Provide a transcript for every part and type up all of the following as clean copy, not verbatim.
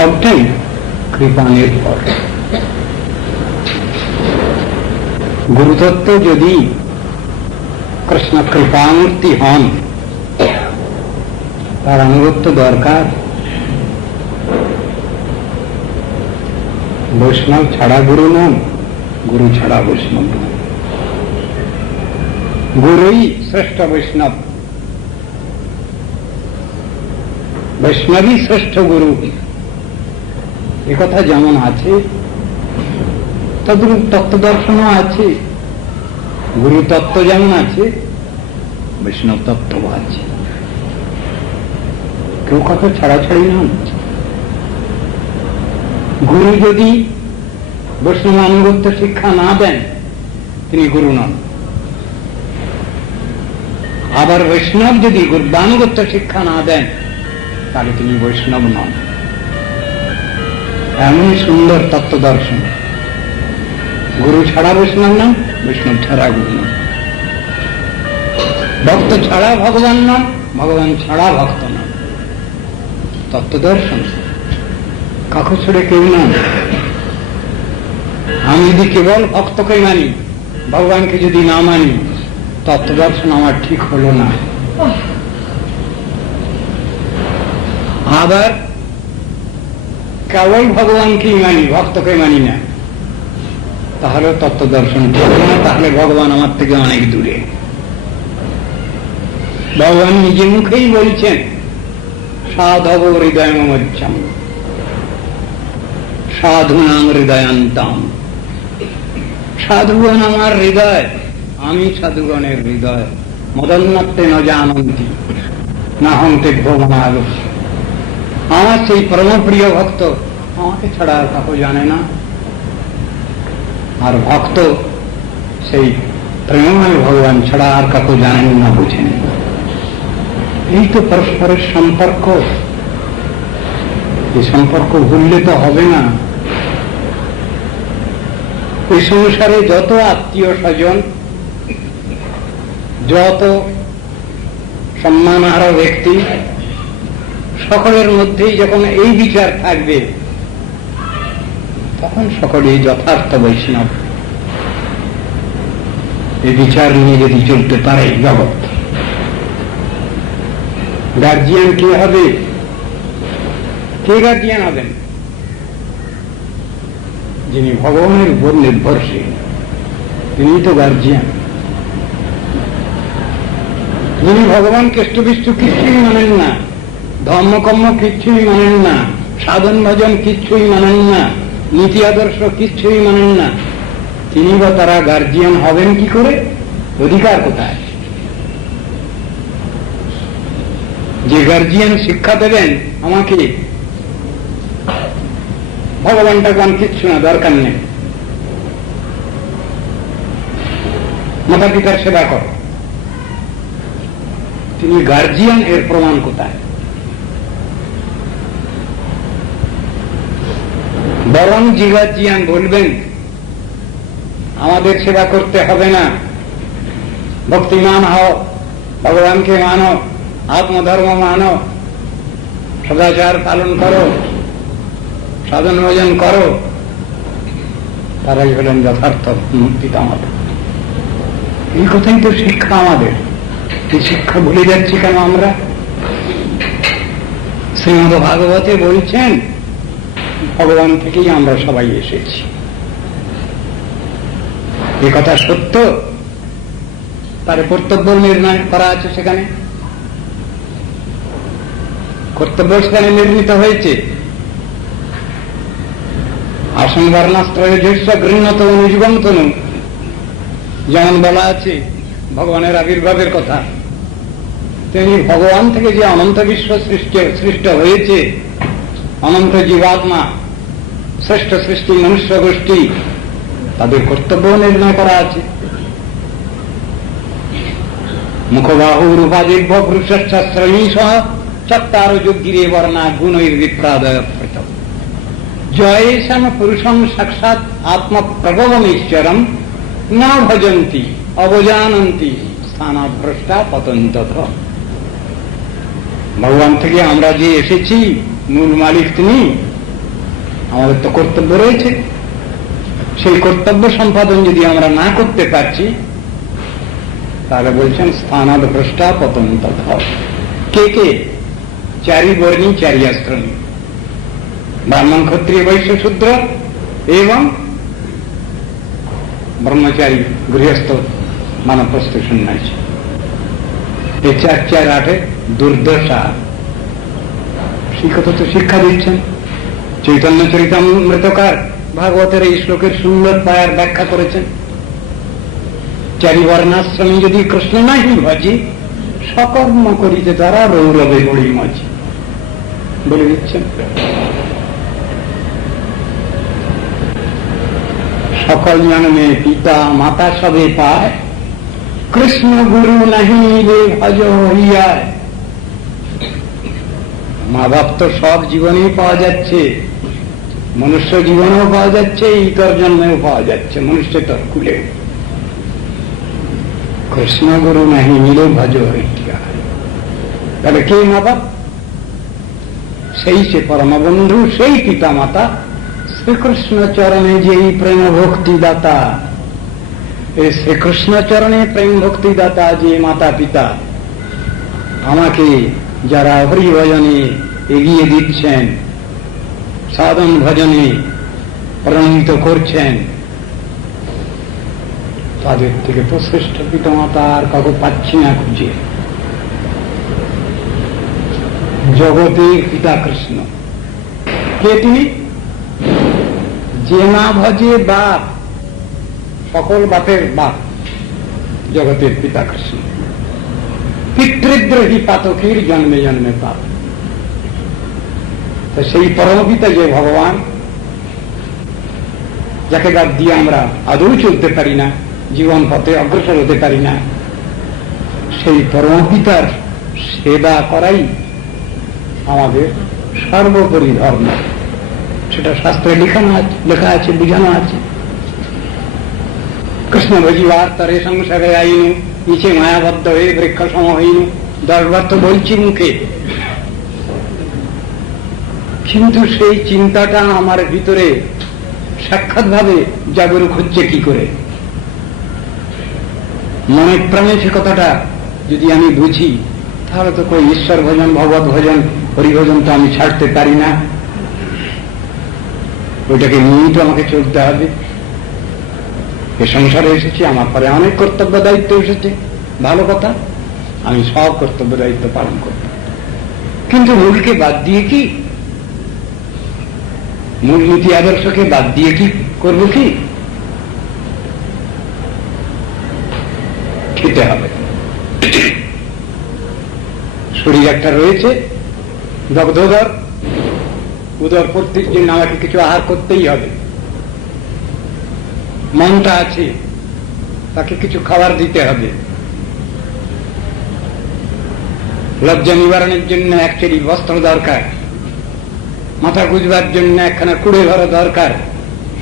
সবটাই কৃপা নির্ভর। গুরুতত্ত্ব যদি কৃষ্ণ কৃপামূর্তি হন, তার আনুগত্য দরকার। বৈষ্ণব ছাড়া গুরু নন, গুরু ছাড়া বৈষ্ণব নন। গুরুই শ্রেষ্ঠ বৈষ্ণব, বৈষ্ণবই শ্রেষ্ঠ গুরু। একথা যেমন আছে তদ্রূপ তত্ত্ব দর্শনও আছে। গুরু তত্ত্ব যেমন আছে, বৈষ্ণব তত্ত্বও আছে। কেউ কথা ছাড়াছাড়ি নন। গুরু যদি বৈষ্ণব আনুগত্য শিক্ষা না দেন, তিনি গুরু নন। আবার বৈষ্ণব যদি গুরুদানুগত্য শিক্ষা না দেন, তাহলে তিনি বৈষ্ণব নন। এমনই সুন্দর তত্ত্ব দর্শন। গুরু ছাড়া বৈষ্ণব নন, বৈষ্ণব ছাড়া গুরু নন। ভক্ত ছাড়া ভগবান নন, ভগবান ছাড়া ভক্ত নন। তত্ত্ব দর্শন কাকু ছেড়ে কেউ নন। আমি যদি কেবল ভক্তকে মানি, ভগবানকে যদি না মানি, তত্ত্ব দর্শন আমার ঠিক হলো না। আবার কেবল ভগবানকেই মানি, ভক্তকে মানি না, তাহলে তত্ত্ব দর্শন ঠিক না। তাহলে ভগবান আমার থেকে অনেক দূরে। ভগবান নিজে মুখেই বলছেন, সাধব হৃদয়মজ্জম সাধুনাং হৃদয়ান্তাম। সাধুগণ আমার হৃদয়, আমি সাধুগণের হৃদয়। মদন্নত্তে ন জানন্তি না হন্তে ভ্রমণাগ। আমার সেই পরমপ্রিয় ভক্ত আমাকে ছাড়া আর কাউকে জানে না। আর ভক্ত সেই প্রেমময় ভগবান ছাড়া আর কাউকে জানেন না, বুঝেন। এই তো পরস্পরের সম্পর্ক। এই সম্পর্ক ভুললে তো হবে না। এই সংসারে যত আত্মীয় স্বজন, যত সম্মানহারা ব্যক্তি, সকলের মধ্যেই যখন এই বিচার থাকবে, তখন সকলেই যথার্থ বৈষ্ণব। এই বিচার নিয়ে যদি চলতে পারে জগৎ। গার্জিয়ান কে হবে? কে গার্জিয়ান হবেন? যিনি ভগবানের উপর নির্ভরশীল, তিনি তো গার্জিয়ান। যিনি ভগবান কেষ্টবিষ্টু কিচ্ছুই মানেন না, ধর্মকর্ম কিচ্ছুই মানেন না, সাধন ভজন কিচ্ছুই মানেন না, নীতি আদর্শ কিচ্ছুই মানেন না, তিনি বা তারা গার্জিয়ান হবেন কি করে? অধিকার কোথায়? যে গার্জিয়ান শিক্ষা দেবেন আমাকে, ভগবানটা গান কিচ্ছু না, দরকার নেই, মাতা পিতার সেবা কর, তিনি গার্জিয়ান, এর প্রমাণ কোথায়? বরং যে গার্জিয়ান বলবেন আমাদের সেবা করতে হবে না, ভক্তিমান হও, ভগবানকে মানো, আত্মধর্ম মানো, সদাচার পালন করো, সাধন ভজন করো, তারাই হলেন যথার্থ মুক্তিদাতা। এই কথাই তো শিক্ষা আমাদের। এই শিক্ষা ভুলে যাচ্ছি কেন আমরা? শ্রীমদ ভাগবতে বলছেন, ভগবান থেকেই আমরা সবাই এসেছি। এ কথা সত্য, তার কর্তব্য নির্ণয় করা আছে সেখানে। কর্তব্য সেখানে নির্মিত হয়েছে। আসন বর্ণাস্ত্রৈর্যস্য গৃহ্ণত অনুজীবন্তনু, যেমন বলা আছে ভগবানের আবির্ভাবের কথা। তেমনি ভগবান থেকে যে অনন্ত বিশ্ব সৃষ্ট হয়েছে, অনন্ত জীবাত্মা, শ্রেষ্ঠ সৃষ্টি মনুষ্য গোষ্ঠী, তাদের কর্তব্য নির্ণয় করা আছে। মুখবাহু রূপাদিভ্য পুরুষশ্চ শ্রেণীশ চত্তার যোগিরে বর্ণা গুণৈর্বিপ্রাদয় প্রথম জয়েশম পুরুষম সাক্ষাৎ আত্মপ্রভবমীশ্বরম না ভজন্তি অবজানন্তি স্থানভ্রষ্টা পতন্তত। ভগবান থেকে আমরা যে এসেছি, মূল মালিক তিনি, আমাদের তো কর্তব্য রয়েছে। সেই কর্তব্য সম্পাদন যদি আমরা না করতে পারছি, তাহলে বলছেন স্থানাদ ভ্রষ্টা পতন তথা। কে কে? চারি বর্ণী চারি আশ্রমী, ব্রাহ্মণ ক্ষত্রিয় বৈশ্য শূদ্র এবং ব্রহ্মচারী গৃহস্থ মানবপ্রস্থ সন্ন্যাসী। এই 4-4-8 দুর্দশা সেই কথা তো শিক্ষা দিচ্ছেন চৈতন্য চরিতামৃতকার। ভাগবতের এই শ্লোকের সুন্দর পায়ার ব্যাখ্যা করেছেন। চারি বর্ণাশ্রমী যদি কৃষ্ণ নাহি ভজি, সকর্ম করিতে তারা রৌরবে বড়ি মজি, বলে দিচ্ছেন। সকল জন্মে পিতা মাতা সবে পায়, কৃষ্ণ গুরু নাহি রে ভজ হইয়ায়। মা বাপ তো সব জীবনেই পাওয়া যাচ্ছে, মনুষ্য জীবনেও পাওয়া যাচ্ছে, ইতর জন্মেও পাওয়া যাচ্ছে, মনুষ্যতর কুলে। কৃষ্ণ গুরু নাহি মিলে ভজ হইয়ায়। তাহলে কে মা বাপ? সেই সে পরম বন্ধু, সেই পিতা মাতা, শ্রীকৃষ্ণ চরণে যেই প্রেম ভক্তি দাতা। এই শ্রীকৃষ্ণ চরণে প্রেম ভক্তি দাতা যে মাতা পিতা, আমাকে যারা হরি ভজনে এগিয়ে দিচ্ছেন, সাধন ভজনে প্রণীত করছেন, তাদের থেকে তো শ্রেষ্ঠ পিতা মাতা আর কাউকে পাচ্ছি না খুঁজে। জগতের পিতা কৃষ্ণ। কে তিনি? যে না ভজে বাপ, সকল বাপের বাপ, জগতের পিতা কৃষ্ণ। পিতৃদ্রোহী পাতকের জন্মে জন্মে পাপ। তো সেই পরমপিতা যে ভগবান, যাকে বাদ দিয়ে আমরা আদৌ চলতে পারি না, জীবন পথে অগ্রসর হতে পারি না, সেই পরমপিতার সেবা করাই আমাদের সর্বোপরি ধর্ম। সেটা শাস্ত্রে লেখা আছে, বুঝানো আছে। কৃষ্ণ ভজিবার তারে সংসারে আইনু, নিচে মায়াবদ্ধ হয়ে বৃক্ষ সম হইনু। 10 বার তো বলছি মুখে, কিন্তু সেই চিন্তাটা আমার ভিতরে সাক্ষাৎ ভাবে জাগরুক হচ্ছে কি করে? মনে প্রাণে সে কথাটা যদি আমি বুঝি, তাহলে তো কই ঈশ্বর ভজন, ভগবত ভজন, হরিভজন তো আমি ছাড়তে পারি না। ওইটাকে নিয়েই তো আমাকে চলতে হবে। এ সংসারে এসেছি, আমার পরে অনেক কর্তব্য দায়িত্ব এসেছে, ভালো কথা, আমি সব কর্তব্য দায়িত্ব পালন করব। কিন্তু মূলকে বাদ দিয়ে কি, মূল নীতি আদর্শকে বাদ দিয়ে কি করবো? কি খেতে হবে। শরীর একটা রয়েছে দগ্ধোদর, উদর পূর্তির জন্য আমাকে কিছু আহার করতেই হবে। মনটা আছে, তাকে কিছু খাবার দিতে হবে। লজ্জা নিবারণের জন্য একচেরি বস্ত্র দরকার, মাথা গুজবার জন্য একখানা কুড়ে ঘর দরকার।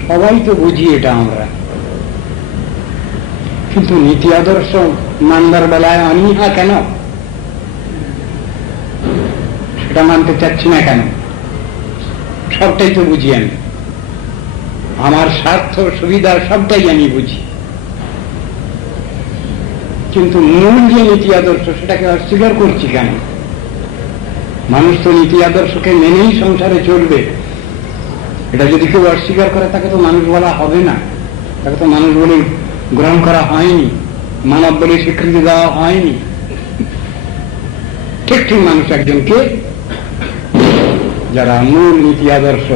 সবাই তো বুঝি এটা আমরা, কিন্তু নীতি আদর্শ মানবার বেলায় অনীহা কেন? সেটা মানতে চাচ্ছি না কেন? সবটাই তো বুঝি আমি, আমার স্বার্থ সুবিধা সবটাই আমি বুঝি, কিন্তু মূল যে নীতি আদর্শ সেটাকে অস্বীকার করছি কেন? মানুষ তো নীতি আদর্শকে মেনেই সংসারে চলবে। এটা যদি কেউ অস্বীকার করে, তাকে তো মানুষ বলা হবে না, তাকে তো মানুষ বলে গ্রহণ করা হয়নি, মানব বলে স্বীকৃতি দেওয়া হয়নি। ঠিক ঠিক মানুষ একজনকে যারা মূল নীতি আদর্শ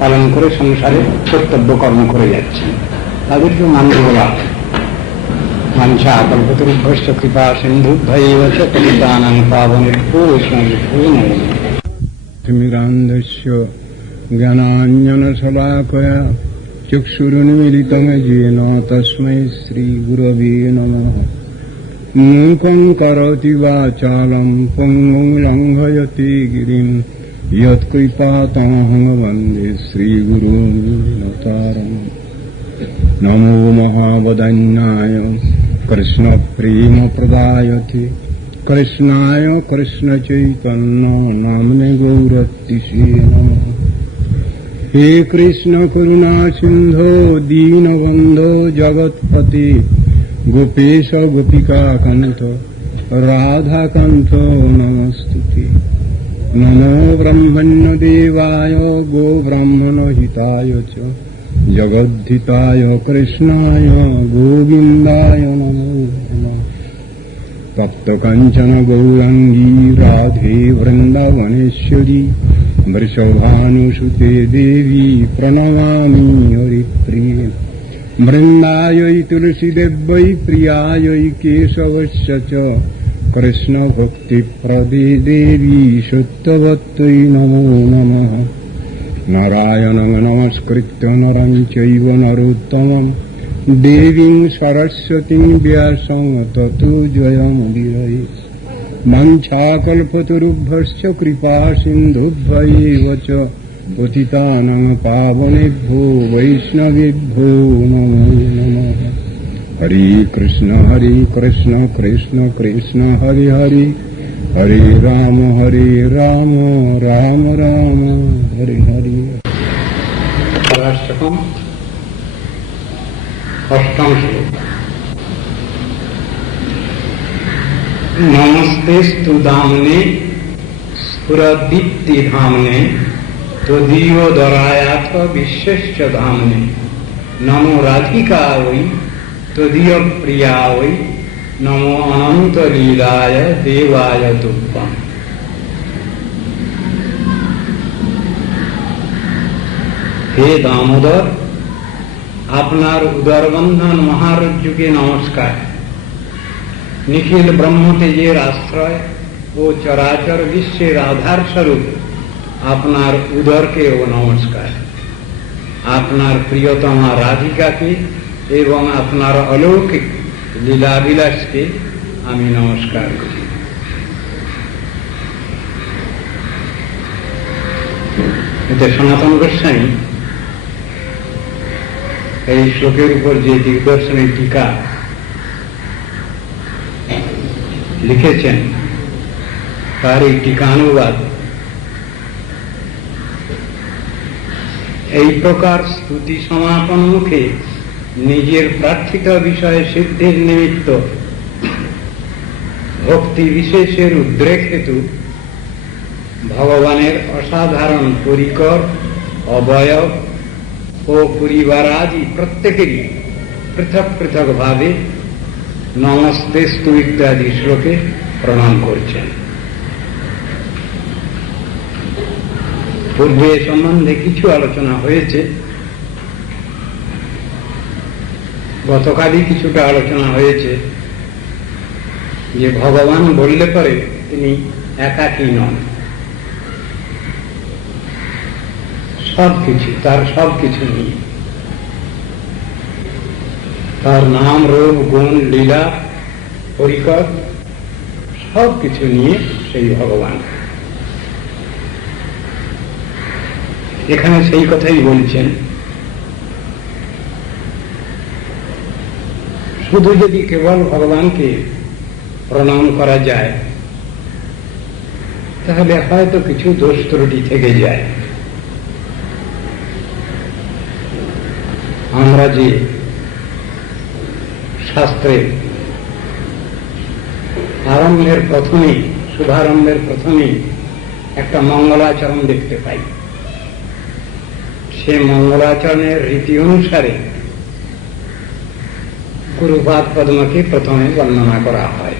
পালন করে সংসারে কর্তব্য কর্ম করে যাচ্ছেন, তাদেরকে মানুষ বলা হয়। মাঞ্ছা কল্পতরুভ্যশ্চ কৃপা সিন্ধুভ্যৈব চ পতিতানাং পাবনেভ্যো বৈষ্ণবেভ্যো নমো নমঃ। তিমিরান্ধস্য জ্ঞানাঞ্জনশলাকয়া চক্ষুरुन्मीलितं येन तस्मै श्रीगुरवे नमः। मूकं करोति वाचालं पङ्गुं लङ्घयति गिरिं यत्कृपातमहं वन्दे श्रीगुरुं। नमो महावदन्याय कृष्णप्रेमप्रदायते कृष्णाय कृष्णचैतन्य नाम्ने गौरतिसे नमः। हे कृष्ण करुणा सिंधो दीनबंधो जगत्पति गोपेश गोपिका कांत राधा कांत नमस्तुते। नमो ब्रह्मण्य देवाय गो ब्राह्मण हिताय च जगद्धिताय कृष्णाय गोविंदाय नमो नमः। तप्त कांचन गौरांगी राधे वृंदावनेश्वरी वृषभानुसुते देवी प्रणमामि हरिप्रिये। वृंदायै तुलसीदेव्यै प्रियायै केशवस्य च कृष्ण भक्ति प्रदे देवी सत्यवत्यै नमो नमः। नारायणं नमस्कृत्य नरं चैव नरोत्तमं देवीं सरस्वतीं व्यासं ततो जयमुदीरये। मञ्चाकल्पतरुभ्यश्च कृपा सिन्धुभ्यैव च पतितानां पावनेभ्यो वैष्णवेभ्यो नमो नमः। हरे कृष्ण कृष्ण कृष्ण हरे हरे हरे राम राम राम हरे हरे। पराष्टकम अष्टम श्लोक। नमस्तेस्तु दामने स्फुरदीप्ति धामने त्वदीयो दरायाथ विश्वश्च धामने। नमो राधिका वै त्वदीय प्रिया वै नमो अनंत लीलाय देवाय तुभ्यं। हे दामोदर, আপনার উদরবন্ধন মহারজ্জুকে নমস্কার। নিখিল ব্রহ্মতেজের আশ্রয় ও চরাচর বিশ্বের আধার স্বরূপ আপনার উদরকেও নমস্কার। আপনার প্রিয়তমা রাধিকাকে এবং আপনার অলৌকিক লীলাবিলাসকে আমি নমস্কার করি। এতে সনাতন গোস্বামী এই শ্লোকের উপর যে দিগদর্শনের টিকা লিখেছেন তার এই টিকানুবাদ এই প্রকার স্তুতি সমাপন মুখে নিজের প্রার্থিত বিষয়ে সিদ্ধির নিমিত্ত ভক্তি বিশেষের উদ্রেক হেতু ভগবানের অসাধারণ পরিকর অবয়ব ও পরিবারাদি প্রত্যেকেরই পৃথক পৃথক ভাবে নমস্তেস্তু ইত্যাদি শ্লোকে প্রণাম করছেন। পূর্বে এ সম্বন্ধে কিছু আলোচনা হয়েছে, গতকালই কিছুটা আলোচনা হয়েছে যে ভগবান বললে পরে তিনি একাকী নন, সবকিছু তার সবকিছু নিয়ে, তার নাম রূপ গুণ লীলা পরিকর সবকিছু নিয়ে সেই ভগবান। এখানে সেই কথাই বলছেন। শুধু যদি কেবল ভগবানকে প্রণাম করা যায় তাহলে হয়তো কিছু দোষ ত্রুটি থেকে যায়। আমরা যে শাস্ত্রে আরম্ভের প্রথমেই শুভারম্ভের প্রথমেই একটা মঙ্গলাচরণ দেখতে পাই, সে মঙ্গলাচরণের রীতি অনুসারে গুরুপাদ পদ্মকে প্রথমে বর্ণনা করা হয়।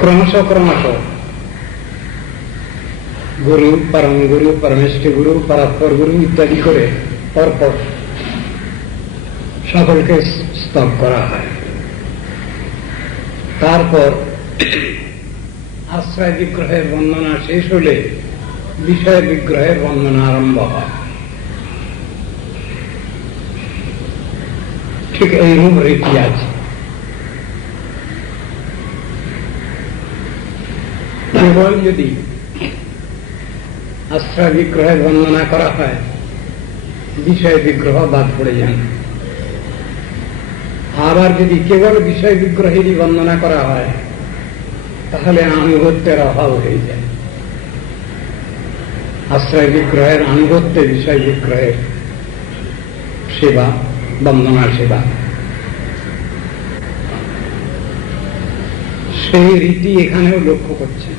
ক্রমশ ক্রমশ গুরু, পরম গুরু, পরমেষ্ঠ গুরু, পরাৎপর গুরু ইত্যাদি করে পরপর সকলকে স্তব করা হয়। তারপর আশ্রয় বিগ্রহের বর্ণনা শেষ হলে বিষয় বিগ্রহের বর্ণনা আরম্ভ হয়। ঠিক এইরূপ রীতি আছে। কেবল যদি আশ্রয় বিগ্রহের বর্ণনা করা হয় বিষয় বিগ্রহ বাদ পড়ে যান, আবার যদি কেবল বিষয় বিগ্রহেরই বর্ণনা করা হয় তাহলে আনুগত্যের অভাব হয়ে যায়। আশ্রয় বিগ্রহের আনুগত্যে বিষয় বিগ্রহের সেবা, বন্দনা সেবা, সেই রীতি এখানেও লক্ষ্য করছেন।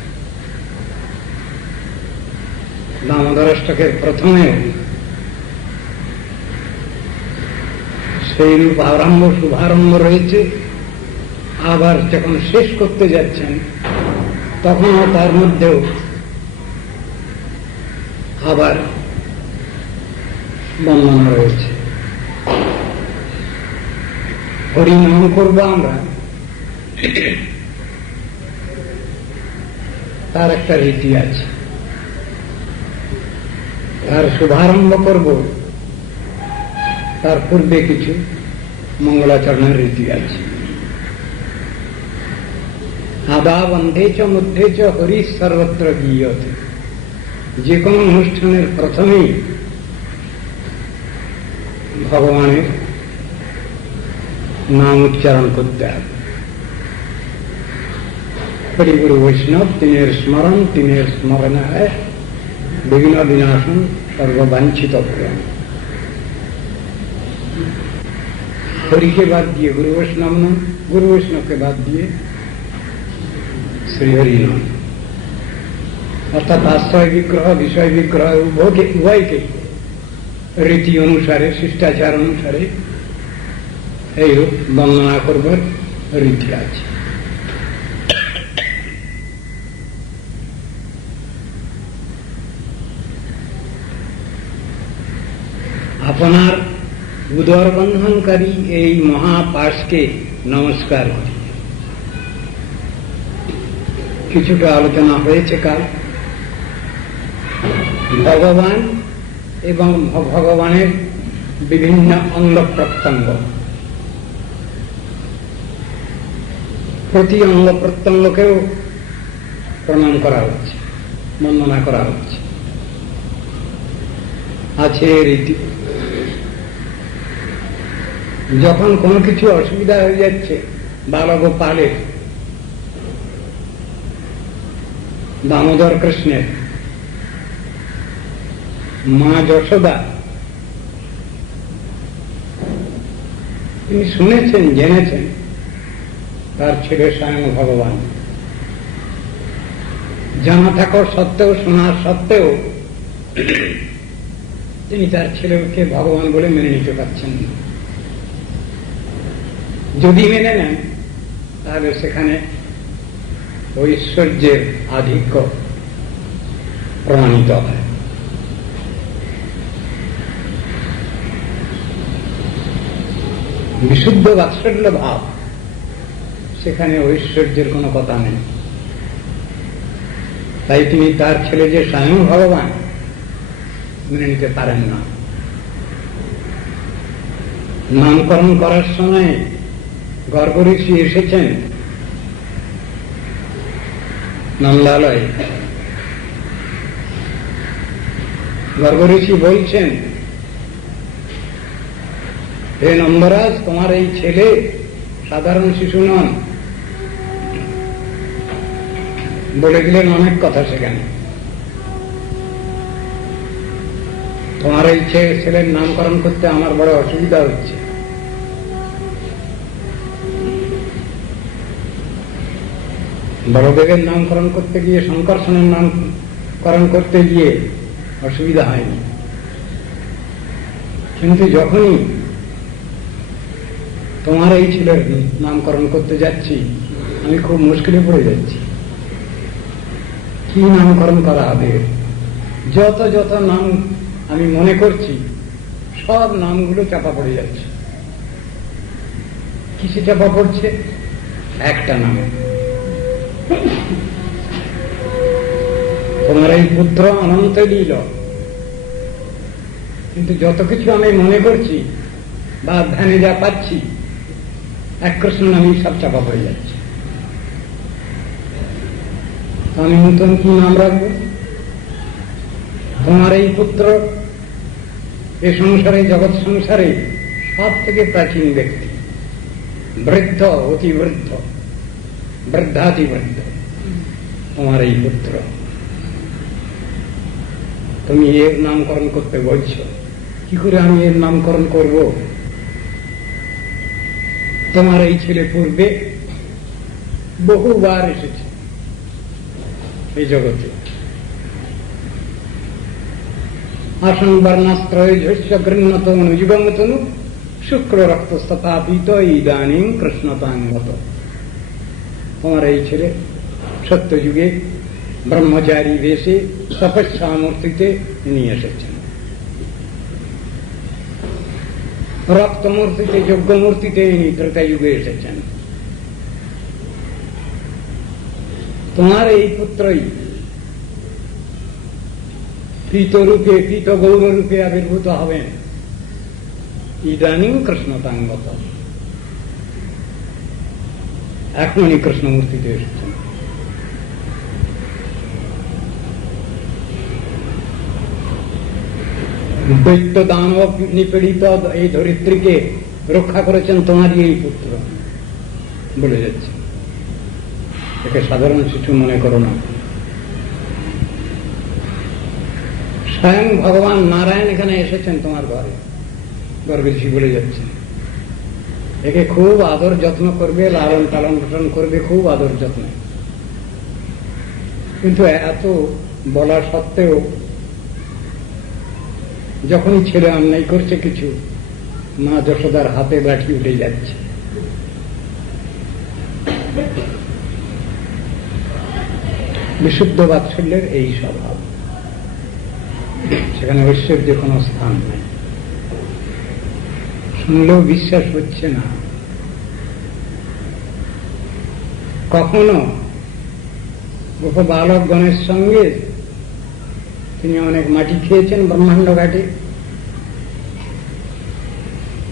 দামোদরাষ্টকের প্রথমেও সেই রূপ শুভারম্ভ রয়েছে। আবার যখন শেষ করতে যাচ্ছেন তখনও তার মধ্যেও আবার বন্দনা রয়েছে। হরিনাম করবো আমরা, তার একটা রীতি আছে। তার শুভারম্ভ করব, তার পূর্বে কিছু মঙ্গলাচরণের রীতি আছে। আদা বন্ধে চ মধ্যে চ হরি সর্বত্র গীয়তে। যে কোনো অনুষ্ঠানের প্রথমেই ভগবানের নাম উচ্চারণ করতে হবে। হরিগুরু বৈষ্ণব তিনের স্মরণ, তিনের স্মরণ হয় বিঘ্ন বিনাশন সর্ববাঞ্ছিত প্রেম। হরিকে বাদ দিয়ে গুরু বৈষ্ণব নাম, গুরু বৈষ্ণবকে বাদ দিয়ে শ্রীহরি নাম। অর্থাৎ আশ্রয় বিগ্রহ, বিষয় বিগ্রহ উভয়কে রীতি অনুসারে, শিষ্টাচার অনুসারে এইরূপ বন্দনা করবার রীতি আছে। আপনার উদর বন্ধনকারী এই মহাপাশকে নমস্কার করি। কিছুটা আলোচনা হয়েছে কাল। ভগবান এবং ভগবানের বিভিন্ন অঙ্গ প্রত্যঙ্গ, প্রতি অঙ্গ প্রত্যঙ্গকেও প্রণাম করা হচ্ছে, বন্দনা করা হচ্ছে। আছে রীতি। যখন কোনো কিছু অসুবিধা হয়ে যাচ্ছে বালগোপালের, দামোদর কৃষ্ণের, মা যশোদা তিনি শুনেছেন, জেনেছেন তার ছেলে স্বয়ং ভগবান। জানা থাকার সত্ত্বেও, শোনার সত্ত্বেও তিনি তার ছেলেকে ভগবান বলে মেনে নিতে পারছেন না। যদি মেনে নেন তাহলে সেখানে ঐশ্বর্যের আধিক্য প্রমাণিত হয়। বিশুদ্ধ বাৎসল্য ভাব, সেখানে ঐশ্বর্যের কোনো কথা নেই। তাই তিনি তার ছেলে যে স্বয়ং ভগবান মেনে নিতে পারেন না। নামকরণ করার সময় গর্গ ঋষি এসেছেন নন্দালয়ে। গর্গ ঋষি বলছেন, হে নন্দরাজ, তোমার এই ছেলে সাধারণ শিশু নন। বলে দিলেন অনেক কথা সেখানে। তোমার এই ছেলের নামকরণ করতে আমার বড় অসুবিধা হচ্ছে। বড়দেবের নামকরণ করতে গিয়ে, শঙ্কর্ষণের নামকরণ করতে গিয়ে অসুবিধা হয়নি, কিন্তু যখনই তোমার এই ছেলের নামকরণ করতে যাচ্ছি আমি খুব মুশকিলে পড়ে যাচ্ছি। কি নামকরণ করা হবে? যত যত নাম আমি মনে করছি সব নামগুলো চাপা পড়ে যাচ্ছে। কিসে চাপা পড়ছে? একটা নামে, তোমার এই পুত্র অনন্ত লীল। কিন্তু যত কিছু আমি মনে করছি বা ধ্যানে যা পাচ্ছি, এক কৃষ্ণ নামই সব চাপা পড়ে যাচ্ছে। আমি নতুন কি নাম রাখবো? তোমার এই পুত্র এ সংসারে, জগৎ সংসারে সব থেকে প্রাচীন ব্যক্তি, বৃদ্ধ, অতি বৃদ্ধ, বৃদ্ধাতি বৃদ্ধ তোমার এই পুত্র। তুমি এর নামকরণ করতে বলছ, কি করে আমি এর নামকরণ করব? তোমার এই ছেলে পূর্বে বহুবার এসেছে এই জগতে। আসন বর্ণাস্ত্রয় গৃহ্ণত অনুযুগমতনু শুক্র রক্ত স্থাপিত ইদানীং কৃষ্ণতাঙ্গত। তোমার এই ছেলে সত্যযুগে ব্রহ্মচারী বেশে তপস্যা মূর্তিতে নিয়ে এসেছেন, রক্তমূর্তিতে যজ্ঞমূর্তিতে ইনি ত্রেতাযুগে এসেছেন। তোমার এই পুত্রই পীতরূপে পীত গৌররূপে আবির্ভূত হবেন ইদানীং কৃষ্ণতাঙ্গত। এখনই কৃষ্ণমূর্তিতে এসেছেন। দৈত্য দানব নিপীড়িত এই ধরিত্রীকে রক্ষা করেছেন তোমারই এই পুত্র বলে যাচ্ছে। একে সাধারণ শিশু মনে করো না। স্বয়ং ভগবান নারায়ণ এখানে এসেছেন তোমার ঘরে, গর্ভেশী বলে যাচ্ছে। একে খুব আদর যত্ন করবে, লালন পালন পোষণ করবে, খুব আদর যত্ন। কিন্তু এত বলা সত্ত্বেও যখনই ছেলে অন্যায় করছে কিছু, মা যশোদার হাতে লাঠি উঠে যাচ্ছে। বিশুদ্ধ বাৎসল্যের এই স্বভাব, সেখানে ঐশ্বর্যের কোন স্থান নেই। শুনলেও বিশ্বাস হচ্ছে না। কখনো গোপ বালকগণের সঙ্গে তিনি অনেক মাটি খেয়েছেন ব্রহ্মাণ্ড ঘাটে,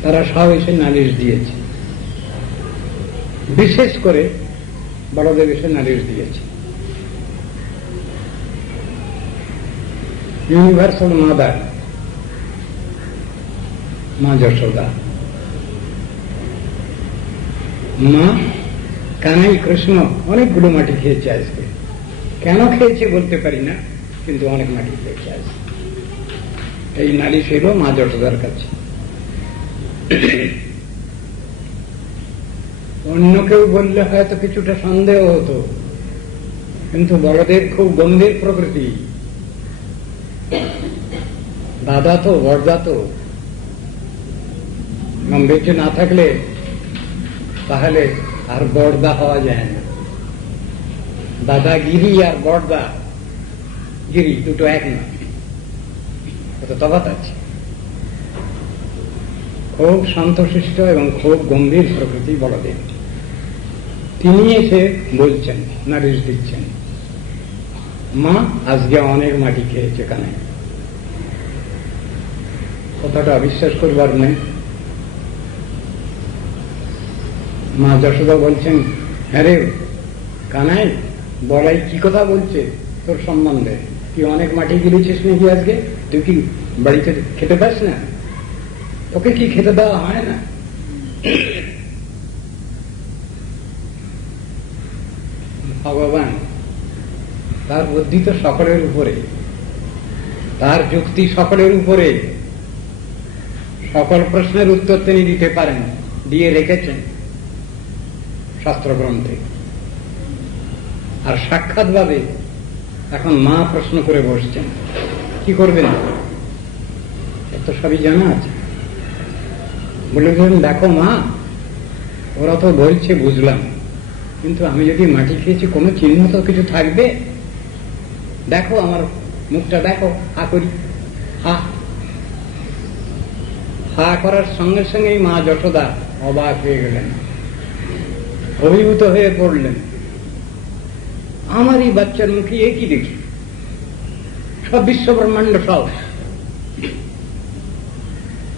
তারা সব এসে নালিশ দিয়েছে। বিশেষ করে বড়দেব এসে নালিশ দিয়েছে। ইউনিভার্সাল মাদার মা যশোদা, মা কানাই কৃষ্ণ অনেকগুলো মাটি খেয়েছে আজকে। কেন খেয়েছে বলতে পারি না, কিন্তু অনেক মাটি খেয়েছে আজকে। এই নালিশ এলো মা যশোদার কাছে। অন্য কেউ বললে হয়তো কিছুটা সন্দেহ হতো, কিন্তু বড়দের খুব গম্ভীর প্রকৃতি। দাদা তো বড়দা তো, গাম্ভীর্য না থাকলে তাহলে আর বড়দা হওয়া যায় না। দাদাগিরি আর বড়দা গিরি দুটো এক না, কত তফাৎ আছে। খুব শান্তশিষ্ট এবং খুব গম্ভীর প্রকৃতি বড়দেব। তিনি এসে বলছেন, নালিশ দিচ্ছেন, মা আজকে অনেক মাটি খেয়েছে কানাই। কথাটা অবিশ্বাস করবার নেই। মা যশোদা বলছেন, হ্যাঁ রে কানাই, বলাই কি কথা বলছে তোর সম্বন্ধে? তুই অনেক মাটি গিলেছিস নাকি আজকে? তুই কি বাড়িতে খেতে পাস না? তোকে কি খেতে দেওয়া হয় না? ভগবান তার বুদ্ধি তো সকলের উপরে, তার যুক্তি সকলের উপরে। সকল প্রশ্নের উত্তর তিনি দিতে পারেন, দিয়ে রেখেছেন শাস্ত্রগ্রন্থে। আর সাক্ষাৎ ভাবে এখন মা প্রশ্ন করে বসছেন, কি করবেন? এত সবই জানা আছে। বলে দিলেন, দেখো মা, ওরা তো বলছে বুঝলাম, কিন্তু আমি যদি মাটি খেয়েছি কোনো চিহ্ন তো কিছু থাকবে। দেখো আমার মুখটা দেখো, হা করি, হা হা করার সঙ্গে সঙ্গেই মা যশোদা অবাক হয়ে গেলেন, অভিভূত হয়ে পড়লেন। আমারই বাচ্চার মুখে একই দেখি, সব বিশ্ব ব্রহ্মাণ্ড সব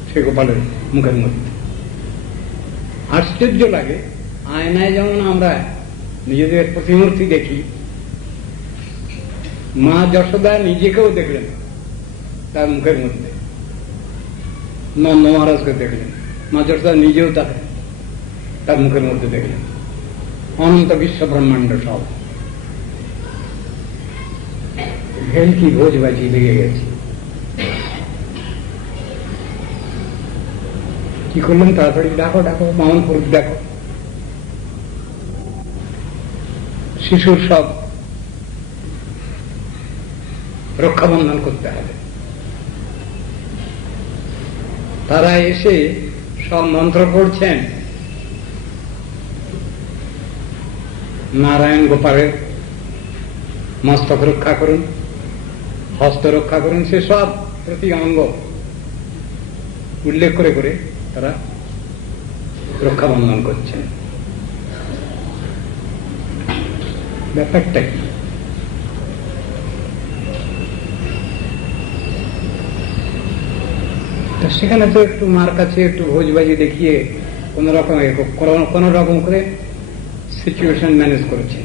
সে গোপালের মুখের মধ্যে। আশ্চর্য লাগে, আয়নায় যেমন আমরা নিজেদের প্রতিমূর্তি দেখি, মা যশোদা নিজেকেও দেখলেন তার মুখের মধ্যে। নন্দ মহারাজকে দেখলেন, মা যশোদা নিজেও তার মুখের মধ্যে দেখলেন। অনন্ত বিশ্ব ব্রহ্মাণ্ড সব। ভেলকি ভোজবাজি লেগে গেছে। কি করলেন? তাড়াতাড়ি ডাকো ডাকো, মামন পুরুষ ডাকো। শিশুর সব রক্ষাবন্ধন করতে হবে। তারা এসে সব মন্ত্র পড়ছেন। নারায়ণ গোপালের মস্তক রক্ষা করুন, হস্ত রক্ষা করুন, সে সব প্রতি অঙ্গ উল্লেখ করে করে তারা রক্ষাবন্ধন করছেন। ব্যাপারটা কি? সেখানে তো একটু মার কাছে একটু ভোজবাজি দেখিয়ে কোন রকম করে সিচুয়েশন ম্যানেজ করেছে।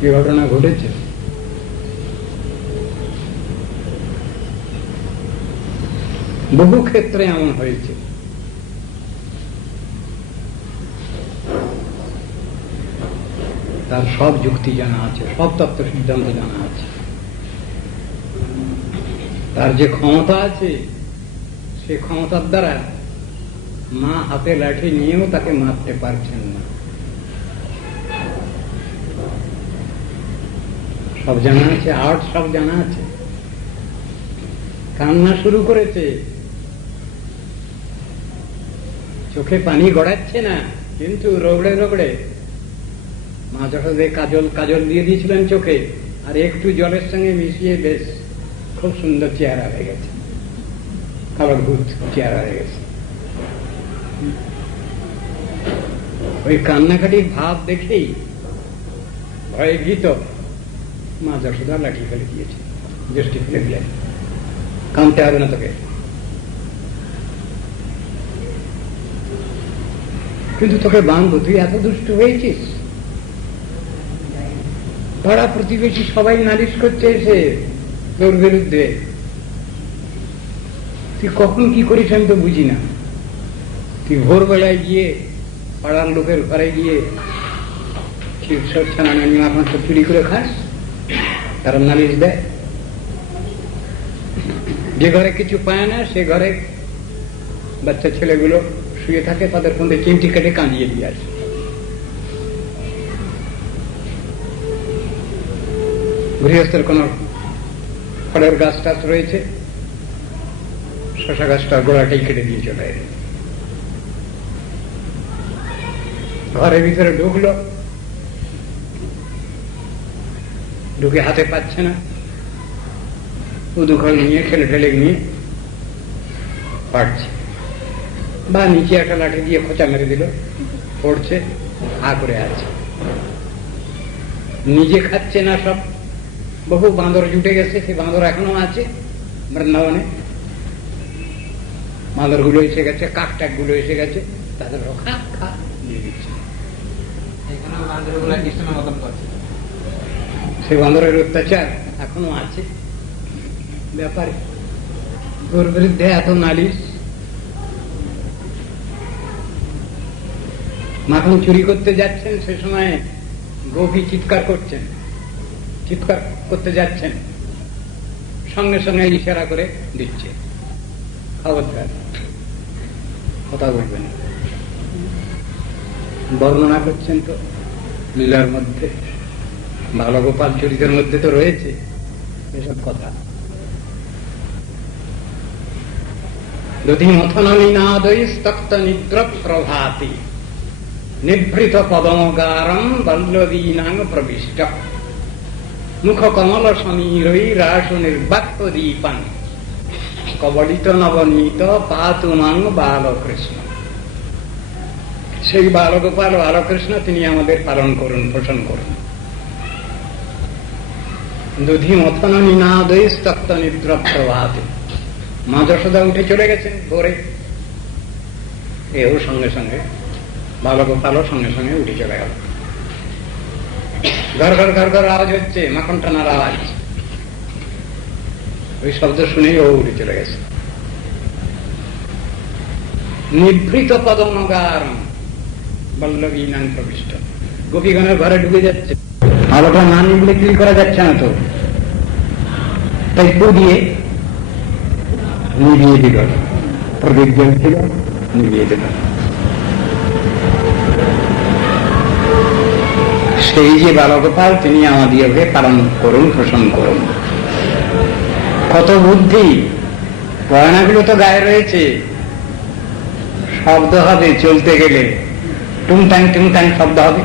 যে ঘটনা ঘটেছে, বহু ক্ষেত্রে এমন হয়েছে। তার সব যুক্তি জানা আছে, সব তত্ত্ব সিদ্ধান্ত জানা আছে। তার যে ক্ষমতা আছে, সে ক্ষমতার দ্বারা মা হাতে লাঠি নিয়েও তাকে মারতে পারছেন না। সব জানা আছে, আর্ট সব জানা আছে। কান্না শুরু করেছে, চোখে পানি গড়াচ্ছে না, কিন্তু রগড়ে রগড়ে মা যশোদে কাজল দিয়ে দিয়েছিলেন চোখে, আর একটু জলের সঙ্গে মিশিয়ে বেশ খুব সুন্দর চেহারা হয়ে গেছে, কালো ভূত চেহারা হয়ে গেছে। ওই কান্নাকাটির ভাব দেখেই ভয়ে ভীত মা যশোদা লাঠি ফেলে দিয়েছে, দৃষ্টি ফেলে দিলেন, কাঁদতে হবে না তোকে। কিন্তু তোকে বাঁধবো, তুই এত দুষ্ট হয়েছিস। পাড়া প্রতিবেশী সবাই নালিশ করছে এসে তোর বিরুদ্ধে, তুই কখন কি করিস আমি তো বুঝি না। তুই ভোরবেলায় গিয়ে পাড়ার লোকের ঘরে গিয়ে ক্ষীরসর ছানা মাছ চুরি করে খাস, তারা নালিশ দেয়। যে ঘরে কিছু পায় না সে ঘরে বাচ্চা ছেলেগুলো শুয়ে থাকে, তাদের মধ্যে চিমটি কেটে কাঁদিয়ে দিয়ে আসে। গৃহস্থের কোন ফলের গাছ টাছ রয়েছে, শশা গাছটার গোড়াটাই কেটে দিয়ে চলে এলো। ঘরের ভিতরে ঢুকলো, ঢুকে হাতে পাচ্ছে না, উদুখল নিয়ে ঠেলে ঠেলে নিয়ে পাড়ছে, বা নিচে একটা লাঠি দিয়ে খোঁচা মেরে দিল, পড়ছে, হা করে আছে। নিজে খাচ্ছে না, সব বহু বাঁদর জুটে গেছে, সে বাঁদর এখনো আছে বৃন্দাবনে। বাঁদর গুলো এসে গেছে, কাকটাক গুলো এসে গেছে, তাদের খা খা দিয়ে দিচ্ছে। সে বাঁদরের অত্যাচার এখনো আছে। ব্যাপারে তোর বিরুদ্ধে এত নালিশ। মাখন চুরি করতে যাচ্ছেন, সে সময় গোপী চিৎকার করছেন, চিৎকার করতে যাচ্ছেন, সঙ্গে সঙ্গে ইশারা করে দিচ্ছে, খবরদার কথা বলবেন। বর্ণনা করছেন তো লীলার মধ্যে, বালগোপাল চরিতের মধ্যে তো রয়েছে এসব কথা। দধিমথননিনাদৈস্তপ্ত নিদ্র প্রভাতি নিভৃত পদমগারম বল্লবীনাং প্রবিষ্ট মুখ কমল সমীরৈ রাস নির্বাক্ত দীপান কবলিত নবনীত পাতুমাং বালকৃষ্ণ। সেই বালগোপাল বালকৃষ্ণ তিনি আমাদের পালন করুন, পোষণ করুন। দধিমথননিনাদৈস্তপ্ত নিদ্র প্রভাতি, মা যশোদা উঠে চলে গেছেন ভোরে, এও সঙ্গে সঙ্গে বালগোপালও সঙ্গে সঙ্গে উঠে চলে গেল। ঘর ঘর ঘর ঘর আওয়াজ হচ্ছে, মাখন টানার আওয়াজ। ওই শব্দ শুনেই ও উঠে চলে গেছে। নিভৃত পদমগার বল্লবীনাং প্রবিষ্ট, গোপীগণের ঘরে ঢুকে যাচ্ছে। আলোটা না নিবলে কি করা যাচ্ছে না তো, তাই পু দিয়ে নিভিয়ে দিল, প্রদীপ জ্বলছিল, নিভিয়ে দিল। সেই যে বালগোপাল, তিনি আমাদেরকে পালন করুন, পোষণ করুন। কত বুদ্ধি! গয়নাগুলো তো গায়ে রয়েছে, শব্দ হবে চলতে গেলে, টুংটাং টুংটাং শব্দ হবে,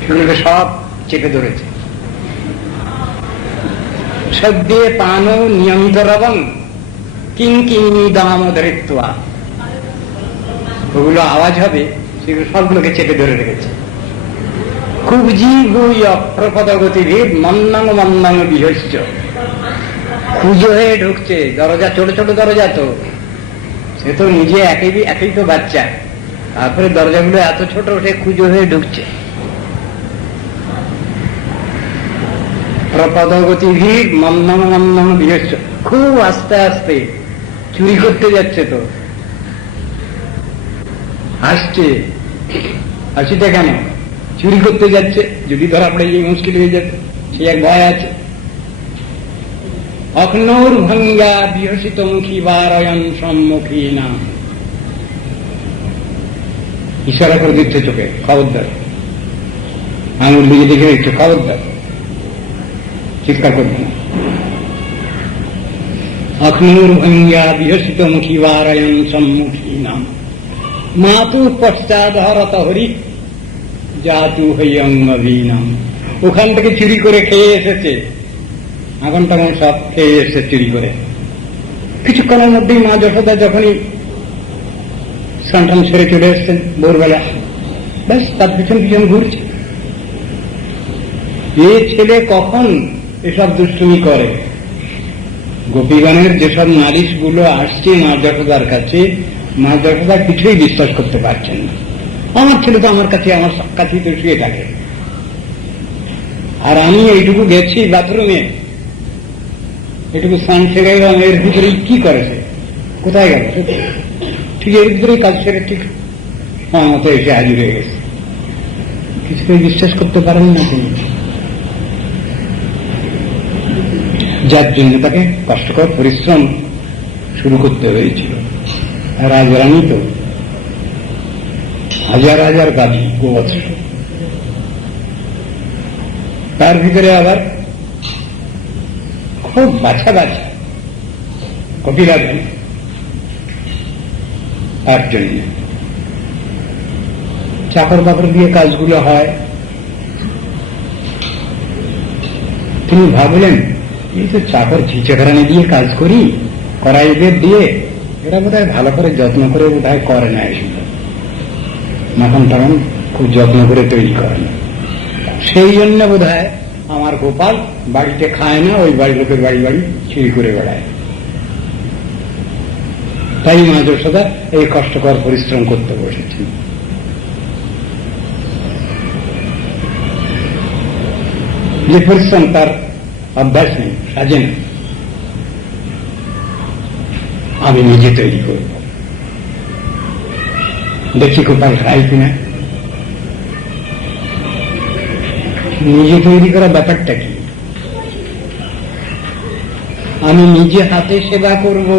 সেগুলোকে সব চেপে ধরেছে। সদ্যে পানো নিয়মিত রবং কিং কিং দামোদরিত্ব, ওগুলো আওয়াজ হবে, সেগুলো সবগুলোকে চেপে ধরে রেখেছে। কুবজি ভুই অপ্রপদগতিভেদ মন্দাং মন্দাং বিহস্য, খুঁজো হয়ে ঢুকছে। দরজা, ছোট ছোট দরজা তো, সে তো নিজে একই তো বাচ্চা, তারপরে দরজাগুলো এত ছোট, সে খুঁজো হয়ে ঢুকছে। প্রপদগতিভেদ মন্দাং মন্দাং বিহস্য, খুব আস্তে আস্তে চুরি করতে যাচ্ছে। তো আসছে কেন? চুরি করতে যাচ্ছে, যদি ধরা পড়ে গিয়ে মুশকিল হয়ে যাবে, সে এক ভয় আছে। অগ্নৌর ভঙ্গা বিহসিত মুখী বারয়ন সম্মুখী না, ইশারা করে দিচ্ছে চোখে, খবরদার। আঙুল দিয়ে দেখে দিচ্ছে, খবরদার, চিৎকার করবে না। অগ্নৌর ভঙ্গা বিহসিত মুখী বারয়ন সম্মুখী নাম, মাতু পশ্চাৎ হরত হরি জাতু হইয়ঙ্গভীনাম। ওখান থেকে চুরি করে খেয়ে এসেছে, এখন তখন সব খেয়ে এসেছে চুরি করে। কিছুক্ষণের মধ্যেই মা যশোদা যখনই সন্তান ছেড়ে চলে এসছেন ভোরবেলা, ব্যাস তার পিছন পিছন ঘুরছে। এ ছেলে কখন এসব দুষ্টুমি করে? গোপীগণের যেসব নালিশগুলো আসছে মা যশোদার কাছে, মা যশোদা কিছুই বিশ্বাস করতে পারছেন না। আমার ছেলে তো আমার কাছেই তো শুয়ে থাকে, আর আমি এইটুকু গেছি বাথরুমে, এটুকু স্নান সেরে গেলাম, এর ভিতরে কি করেছে, কোথায় গেল? ঠিক এর ভিতরেই কাজ সেরে ঠিক আমার মতো এসে হাজির হয়ে গেছে। কিছুই বিশ্বাস করতে পারেন না তিনি, যার জন্য তাকে কষ্টকর পরিশ্রম শুরু করতে হয়েছিল। রাজরানী তো হাজার হাজার গাভী, গোবৎস, তার ভিতরে আবার খুব বাছা বাছা কপিরাজনী, তার জন্য চাকর বাকর দিয়ে কাজগুলো হয়। তিনি ভাবলেন, এই তো চাকর ঝিচেখানে দিয়ে কাজ করি, কড়াইদের দিয়ে, এরা বোধ হয় ভালো করে যত্ন করে বোধ হয় করে না, এসব মাখন টাখন খুব যত্ন করে তৈরি করে না। সেই জন্য বোধ হয় আমার গোপাল বাড়িতে খায় না, ওই বাড়ি লোকের বাড়ি বাড়ি চুরি করে বেড়ায়। তাই মা যশোদা এই কষ্টকর পরিশ্রম করতে বসেছেন। যে পরিশ্রম তার অভ্যাস নেই, সাজে না, আমি নিজে তৈরি করব, দেখি গোপাল খাই কিনা। নিজে তৈরি করা ব্যাপারটা কি? আমি নিজে হাতে সেবা করব,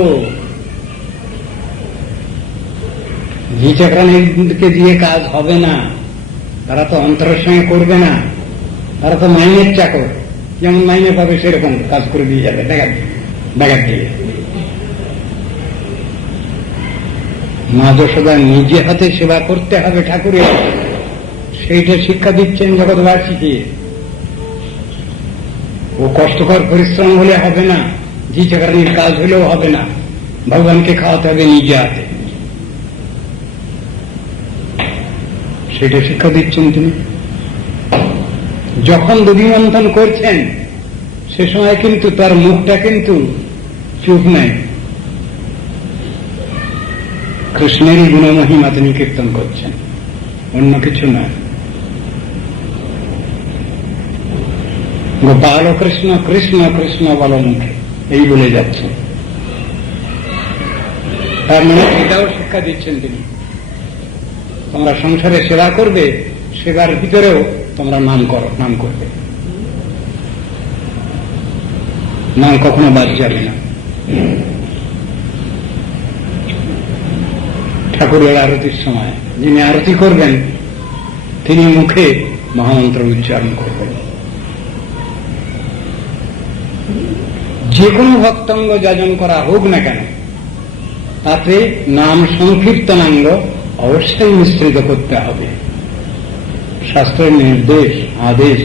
ঝিচাকরানিকে দিয়ে কাজ হবে না, তারা তো অন্তরের সঙ্গে করবে না, তারা তো মাইনের চাকর, যেমন মাইনে পাবে সেরকম কাজ করে দিয়ে যাবে ব্যাগার দিয়ে। মা যশোদা নিজে হাতে সেবা করতে হবে ঠাকুরের, সেইটা শিক্ষা দিচ্ছেন জগৎবাসীকে। ও কষ্টকর পরিশ্রম হলে হবে না, ঝিচাকরানির কাজ হলেও হবে না, ভগবানকে খাওয়াতে হবে নিজে হাতে, সেটা শিক্ষা দিচ্ছেন তিনি। যখন দধিমন্থন করছেন সে সময় কিন্তু তার মুখটা কিন্তু চুপ নাই, কৃষ্ণেরই গুণমহিমা তিনি কীর্তন করছেন, অন্য কিছু নয়। গোপাল কৃষ্ণ কৃষ্ণ কৃষ্ণ বল মুখে, এই বলে যাচ্ছে। তার মানে এটাও শিক্ষা দিচ্ছেন তিনি, তোমরা সংসারে সেবা করবে, সেবার ভিতরেও তোমরা নাম করবে, নাম কখনো বাদ যাবে না। ঠাকুরের আরতির সময় যিনি আরতি করবেন তিনি মুখে মহামন্ত্র উচ্চারণ করবেন। যে কোনো ভক্তাঙ্গ যাজন করা হোক না কেন তাতে নাম সংকীর্তনাঙ্গ অবশ্যই মিশ্রিত করতে হবে। শাস্ত্রের নির্দেশ আদেশ,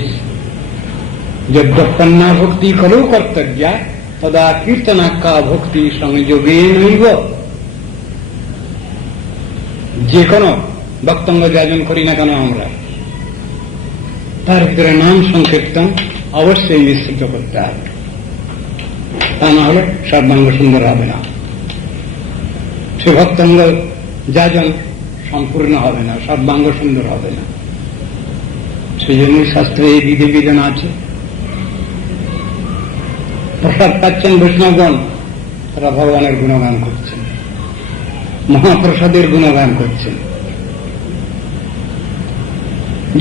যদ্যপন্না ভক্তি খলু কর্তব্যা তদা কীর্তনাক্কা ভক্তি সংযোগে নৈব। যে কোনো ভক্তাঙ্গ যাজন করি না কেন আমরা, তার ভিতরে নাম সংকীর্তন অবশ্যই মিশ্রিত করতে হবে, তা না হলে সর্বাঙ্গ সুন্দর হবে না, সে ভক্তাঙ্গ যাজন সম্পূর্ণ হবে না, সর্বাঙ্গ সুন্দর হবে না। সেই জন্যই শাস্ত্রে এই বিধি বিধান আছে। প্রসাদ পাচ্ছেন বৈষ্ণবগণ, তারা ভগবানের গুণগান করছেন, মহাপ্রসাদের গুণগান করছেন।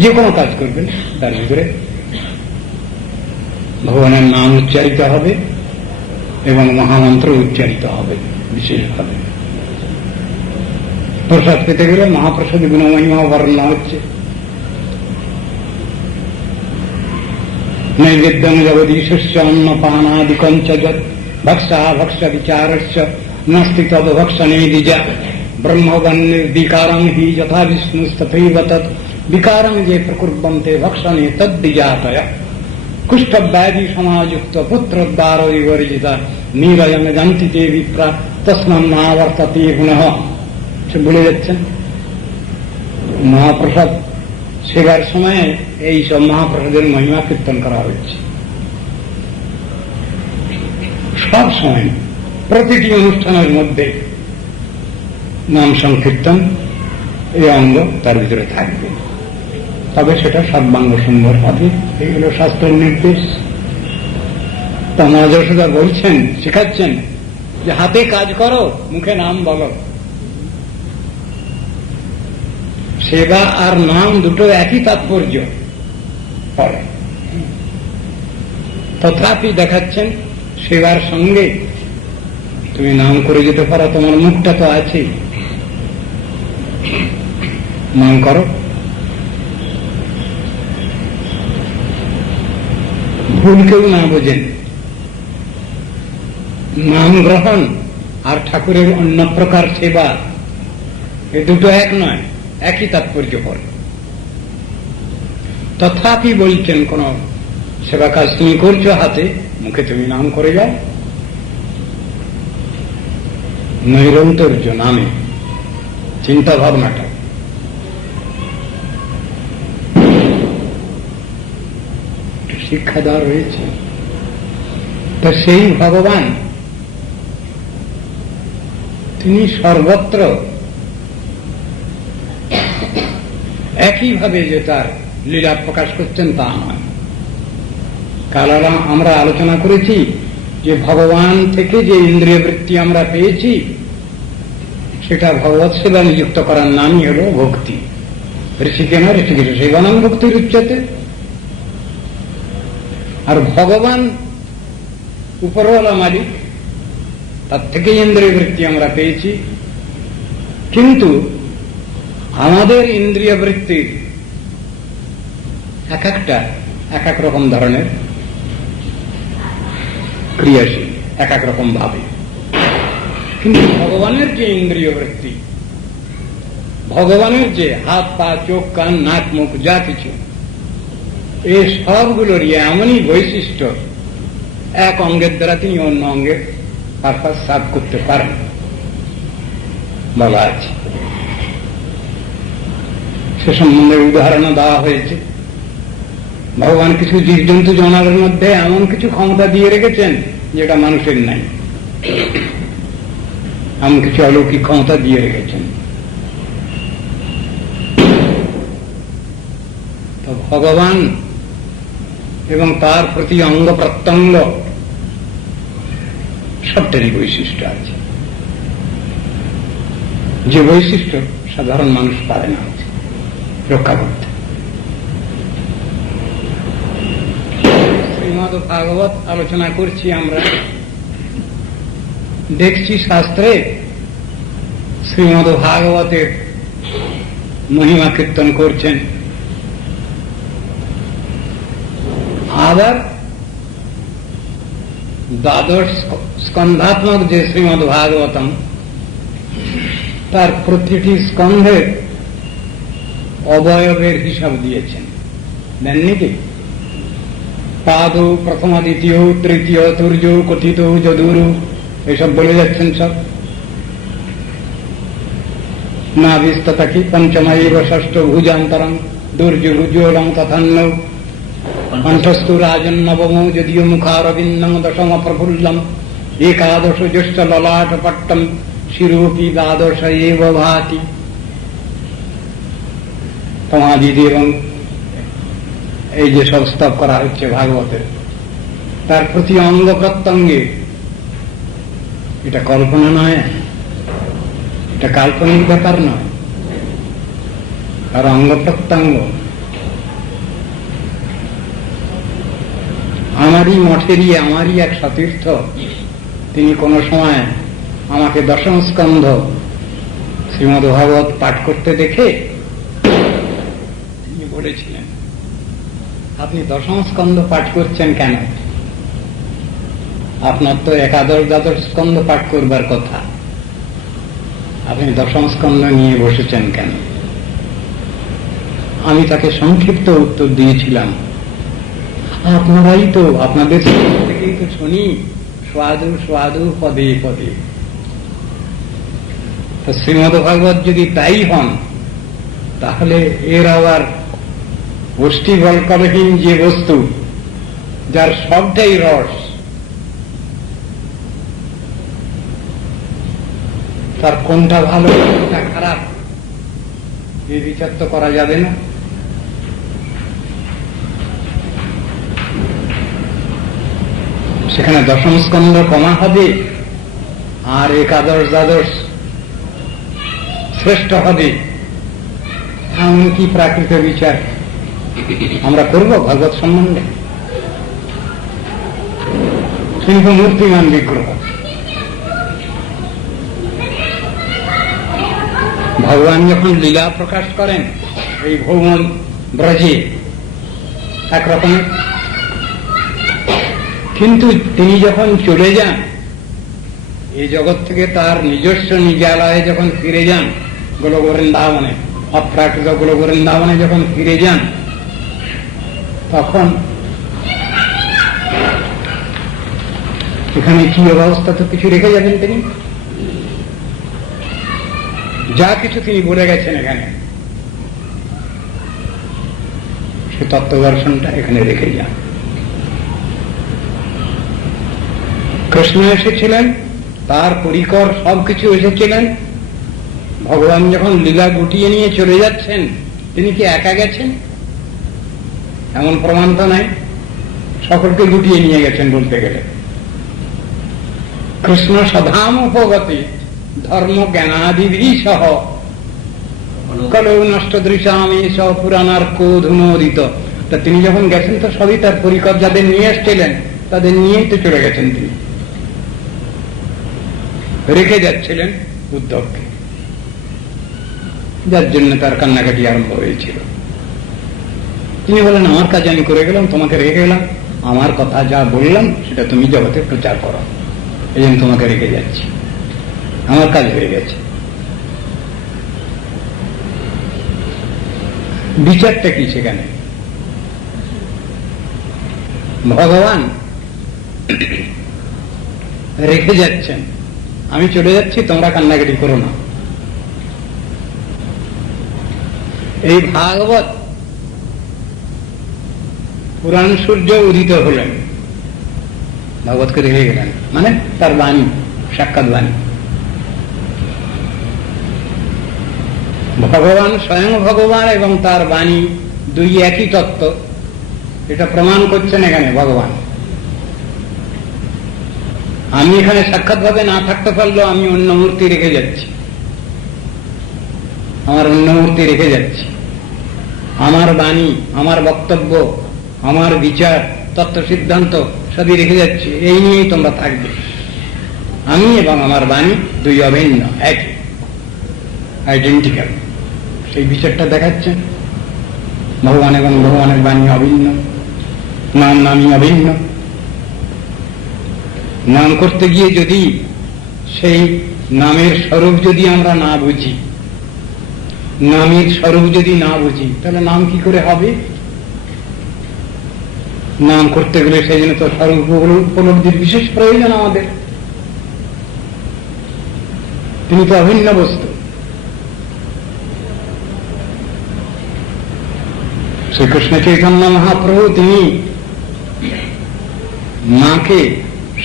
যে কোনো কাজ করবেন তার ভিতরে ভগবানের নাম উচ্চারিত হবে এবং মহামন্ত্র উচ্চারিত হবে বিশেষভাবে। প্রসাদ পেতে গেলে মহাপ্রসাদী গুণমহিমা বর্ণনা হচ্ছে। নৈবেদ্যং জগদীশস্য অন্নপানাদিকং চ যৎ ভক্ষা ভক্ষ বিচারস্য নাস্তি তদ ভক্ষণে দ্বিজা ব্রহ্মগণ নির্বিকারং হি যথা বিষ্ণুস্তথৈব তৎ বিকারং যে প্রকুর্বন্তে ভক্ষণে তদ্বিজাতয় কুষ্ঠব্যাধি সমাযুক্ত পুত্রদ্বার বিবর্জিতা নিরয়ং জানতি তে বিপ্রা তস্মান্ নাবর্ততে পুনঃ। সে বলে যাচ্ছেন মহাপ্রসাদ সেবার সময়ে এই সব মহাপ্রসাদের মহিমা কীর্তন করা হচ্ছে। সব সময় প্রতিটি অনুষ্ঠানের মধ্যে নাম সংকীর্তন এই অঙ্গ তার ভিতরে থাকবে, তবে সেটা সর্বাঙ্গ সুন্দর হবে। এইগুলো শাস্ত্রের নির্দেশ। তা মা যশোদা বলছেন, শেখাচ্ছেন যে হাতে কাজ করো, মুখে নাম বলো। সেবা আর নাম দুটো একই তাৎপর্য পড়ে, তথাপি দেখাচ্ছেন সেবার সঙ্গে তুমি নাম করে যেতে পারো, তোমার মুখটা তো আছে, নাম করো। ভুল কেউ না বোঝেন, নাম গ্রহণ আর ঠাকুরের অন্য প্রকার সেবা এ দুটো এক নয়, একই তাৎপর্য পড়ে। তথাপি বলছেন কোন সেবা কাজ তুমি করছো হাতে, মুখে তুমি নাম করে যাও। নৈরন্তর্য নামে চিন্তা ভাবনাটা শিক্ষা দেওয়া রয়েছে। তা সেই ভগবান তিনি সর্বত্র একইভাবে যে তার লীলা প্রকাশ করছেন তা নয়। কাল আমরা আলোচনা করেছি যে ভগবান থেকে যে ইন্দ্রিয় বৃত্তি আমরা পেয়েছি সেটা ভগবৎ সেবা নিযুক্ত করার নামই হল ভক্তি। ঋষিকেন ঋষিকেশ সেবানাম ভক্তির উচ্চতে। আর ভগবান উপরওয়ালা মালিক, তার থেকে ইন্দ্রিয় বৃত্তি আমরা পেয়েছি, কিন্তু আমাদের ইন্দ্রিয় বৃত্তির এক একটা এক এক রকম ধরনের ক্রিয়াশীল, এক এক রকম ভাবে। কিন্তু ভগবানের যে ইন্দ্রিয় বৃত্তি, ভগবানের যে হাত পা চোখ কান নাক মুখ যা কিছু, এই সবগুলোর এমনই বৈশিষ্ট্য, এক অঙ্গের দ্বারা তিনি অন্য অঙ্গের পারপাস সাফ করতে পারেন বলা আছে। সে সম্বন্ধে উদাহরণ দেওয়া হয়েছে। ভগবান কিছু জীবজন্তু জানার মধ্যে এমন কিছু ক্ষমতা দিয়ে রেখেছেন যেটা মানুষের নাই, এমন কিছু অলৌকিক ক্ষমতা দিয়ে রেখেছেন। তো ভগবান এবং তার প্রতি অঙ্গ প্রত্যঙ্গ সবটারই বৈশিষ্ট্য আছে, যে বৈশিষ্ট্য সাধারণ মানুষ পারে না রক্ষা করতে। শ্রীমৎ শ্রীমদ্ ভাগবত আলোচনা করছি আমরা। দেখছি শাস্ত্রে শ্রীমদ্ ভাগবতের মহিমা কীর্তন করছেন, আবার দ্বাদশ স্কন্ধাত্মক যে শ্রীমদ্ ভাগবতম, তার প্রতিটি স্কন্ধের অবয়বের হিসাব দিয়েছেন, দেননি কি? পাদ, প্রথম, দ্বিতীয়, তৃতীয়, তুর্য, কথিত, যদুরু, এসব বলে যাচ্ছেন সব। না বিস্ততা কি পঞ্চমাইব ষষ্ঠ ভুজান্তরং দুর্যুভুজোলং তথান্ন কণ্ঠস্থু রাজন নবম যদিও মুখারবিন্দং দশম প্রফুল্লম একাদশ জ্যেষ্ঠ ললাট পট্টম শিরোপি দ্বাদশ এব ভাতি। সমাধি এবং এই যে সব স্তব করা হচ্ছে ভাগবতের, তার প্রতি অঙ্গ প্রত্যঙ্গে, এটা কল্পনা নয়, এটা কাল্পনিক ব্যাপার নয়, আর অঙ্গ প্রত্যঙ্গ। আমারই মঠেরই, আমারই এক সতীর্থ, তিনি কোন সময় আমাকে দশম স্কন্ধ শ্রীমদ্ ভাগবত পাঠ করতে দেখে তিনি বলেছিলেন, আপনি দশম স্কন্ধ পাঠ করছেন কেন? আপনার তো একাদশ দ্বাদশ স্কন্ধ পাঠ করবার কথা, আপনি দশম স্কন্ধ নিয়ে বসেছেন কেন? আমি তাকে সংক্ষিপ্ত উত্তর দিয়েছিলাম, আপনারাই তো, আপনাদের থেকেই তো শুনি স্বাদু স্বাদু পদে পদে। তো শ্রীমদ্ ভাগবত যদি তাই হন, তাহলে এর আবার অষ্টিবল্করহীন যে বস্তু, যার সবটাই রস, তার কোনটা ভালো কোনটা খারাপ এই বিচার তো করা যাবে না। সেখানে দশম স্কন্ধ কমা হবে আর একাদশ দ্বাদশ শ্রেষ্ঠ হবে, এমন কি প্রাকৃত বিচার আমরা করব ভাগবত সম্বন্ধে? কিন্তু মূর্তিমান বিগ্রহ, ভগবান যখন লীলা প্রকাশ করেন এই ভৌমন ব্রজে একরকমের, কিন্তু তিনি যখন চলে যান এই জগৎ থেকে, তার নিজস্ব নিজালয়ে যখন ফিরে যান, গোলক বৃন্দাবনে, অপ্রাকৃত গোলক বৃন্দাবনে যখন ফিরে যান, তখন এখানে কি অবস্থা তো কিছু রেখে যাবেন তিনি, যা কিছু তিনি বলে গেছেন এখানে, সে তত্ত্ব দর্শনটা এখানে রেখে যান। কৃষ্ণ এসেছিলেন, তার পরিকর সবকিছু এসেছিলেন। ভগবান যখন লীলা গুটিয়ে নিয়ে চলে যাচ্ছেন, তিনি কি একা গেছেন? এমন প্রমাণ তো নাই, সকলকে গুটিয়ে নিয়ে গেছেন বলতে গেলে। কৃষ্ণ সধাম উপগতি ধর্ম জ্ঞানাদিভি সহ কলৌ নষ্ট দৃশামি সহ পুরাণার কোধুনোদিত। তা তিনি যখন গেছেন তো সবই তার পরিকর, যাদের নিয়ে এসছিলেন তাদের নিয়েই তো চলে গেছেন তিনি, রেখে যাচ্ছিলেন উদ্ধবকে, যার জন্য তার কান্নাকাটি আরম্ভ হয়েছিল। তিনি বলেন, আমার কাজ আমি করে গেলাম, তোমাকে রেখে গেলাম, আমার কথা যা বললাম সেটা তুমি জগতে প্রচার করো, এই জন্য তোমাকে রেখে যাচ্ছি, আমার কাজ হয়ে গেছে। বিচারটা কি সেখানে? ভগবান রেখে যাচ্ছেন, আমি চলে যাচ্ছি, তোমরা কান্নাকাটি করো না। এই ভাগবত পুরাণ সূর্য উদিত হলেন, ভাগবতকে রেখে গেলেন, মানে তার বাণী, সাক্ষাৎ বাণী। ভগবান স্বয়ং ভগবান এবং তার বাণী দুই একই তত্ত্ব, এটা প্রমাণ করছেন এখানে ভগবান। আমি এখানে সাক্ষাৎ ভাবে না থাকতে পারলেও আমি অন্য মূর্তি রেখে যাচ্ছি, আমার অন্য মূর্তি রেখে যাচ্ছি। আমার বাণী, আমার বক্তব্য, আমার বিচার তত্ত্ব সিদ্ধান্ত সবই রেখে যাচ্ছি, এই নিয়েই তোমরা থাকবে। আমি এবং আমার বাণী দুই অভিন্ন, একই, আইডেন্টিক্যাল। সেই বিচারটা দেখাচ্ছেন। ভগবান এবং ভগবানের বাণী অভিন্ন, নাম নামই অভিন্ন। নাম করতে গিয়ে যদি সেই নামের স্বরূপ যদি আমরা না বুঝি, নামের স্বরূপ যদি না বুঝি, তাহলে নাম কি করে হবে? নাম করতে গেলে সেই জন্য তো স্বরূপ উপলব্ধির বিশেষ প্রয়োজন আমাদের। তিনি তো অভিন্ন বস্তু। শ্রীকৃষ্ণ চৈতন্য মহাপ্রভু তিনি মাকে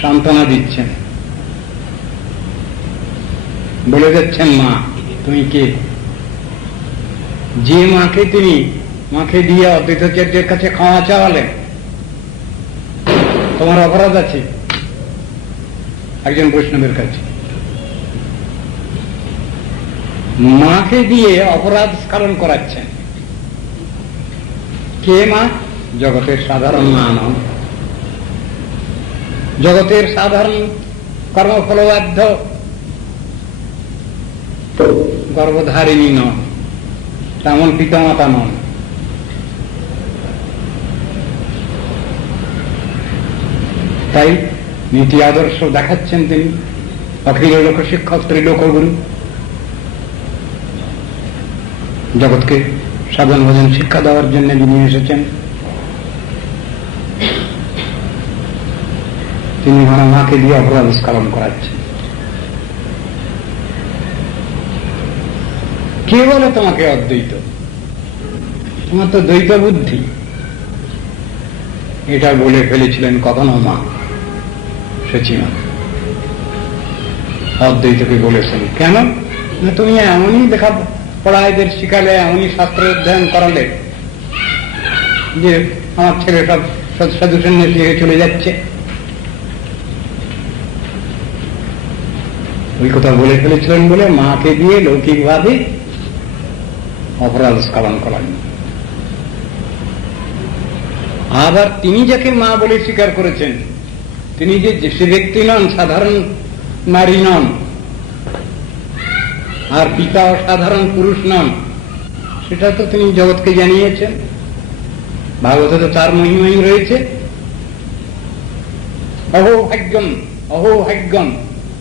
সান্ত্বনা দিচ্ছেন, বলে যাচ্ছেন, মা তুমি কে? যে মাকে তিনি মাকে দিয়ে অদ্বৈতাচার্যের কাছে ক্ষমা চাওয়ালেন, তোমার অপরাধ আছে একজন বৈষ্ণবের কাছে, মাকে দিয়ে অপরাধ স্মরণ করাচ্ছেন। কে মা? জগতের সাধারণ মা নন, জগতের সাধারণ কর্মফলবাধ্য গর্ভধারিণী নন, তেমন পিতামাতা নন। তাই নীতি আদর্শ দেখাচ্ছেন তিনি, অখিল লোক শিক্ষক, ত্রিলোকগুরু, জগৎকে সাধন ভজন শিক্ষা দেওয়ার জন্য যিনি এসেছেন, তিনি মাকে দিয়ে অপরাধ স্মরণ করাচ্ছেন। কে বলে তোমাকে অদ্বৈত? তোমার তো দ্বৈত বুদ্ধি। এটা বলে ফেলেছিলেন কখনো মা সচিমা, অদ্বৈতকে বলেছেন। কেন? তুমি এমনই দেখা পড়াইদের শিখালে, এমনই শাস্ত্র অধ্যয়ন করালে যে আমার ছেলে সব সাধু সন্ন্যাসী হয়ে চলে যাচ্ছে। ওই কথা বলে ফেলেছিলেন বলে মাকে দিয়ে লৌকিকভাবে অপরাধ স্মরণ করান। আবার তিনি যাকে মা বলে স্বীকার করেছেন, তিনি যে সে ব্যক্তি নন, সাধারণ নারী নন, আর পিতা সাধারণ পুরুষ নন, সেটা তো তিনি জগৎকে জানিয়েছেন। ভাগবতে তো তার মহিমাই রয়েছে। অহো ভাগ্যম অহো ভাগ্যম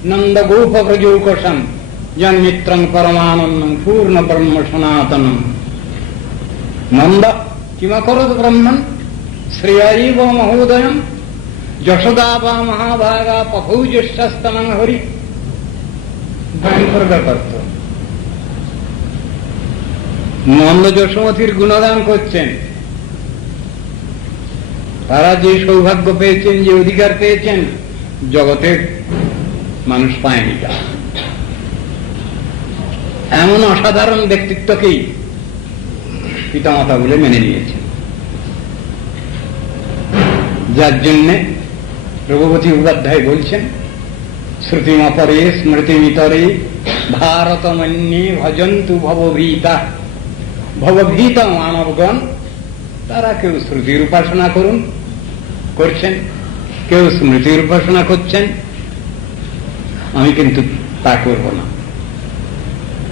নন্দ গোপ ব্রজৌকশম জন্মিত্রং পরমানন্দম পূর্ণ ব্রহ্ম সনাতনম। নন্দ কিমকরোৎ ব্রহ্মণ শ্রেয়ৈব মহোদয়ম যশোদা বা মহাভাগা পভৌজস্তমং হরি। ভয়ঙ্কর ব্যাপার তো। নন্দ যশোমতীর গুণগান করছেন, তারা যে সৌভাগ্য পেয়েছেন, যে অধিকার পেয়েছেন, জগতের মানুষ পায়নি। এমন অসাধারণ ব্যক্তিত্বকেই পিতামাতা বলে মেনে নিয়েছেন, যার জন্যে রঘুপতি উপাধ্যায় বলছেন, শ্রুতিমপরে স্মৃতিমিতরে ভারতমন্যে ভজন্তু ভবভীতা। ভবভীত মানবগণ, তারা কেউ শ্রুতির উপাসনা করছেন, কেউ স্মৃতির উপাসনা করছেন, আমি কিন্তু তা করব না।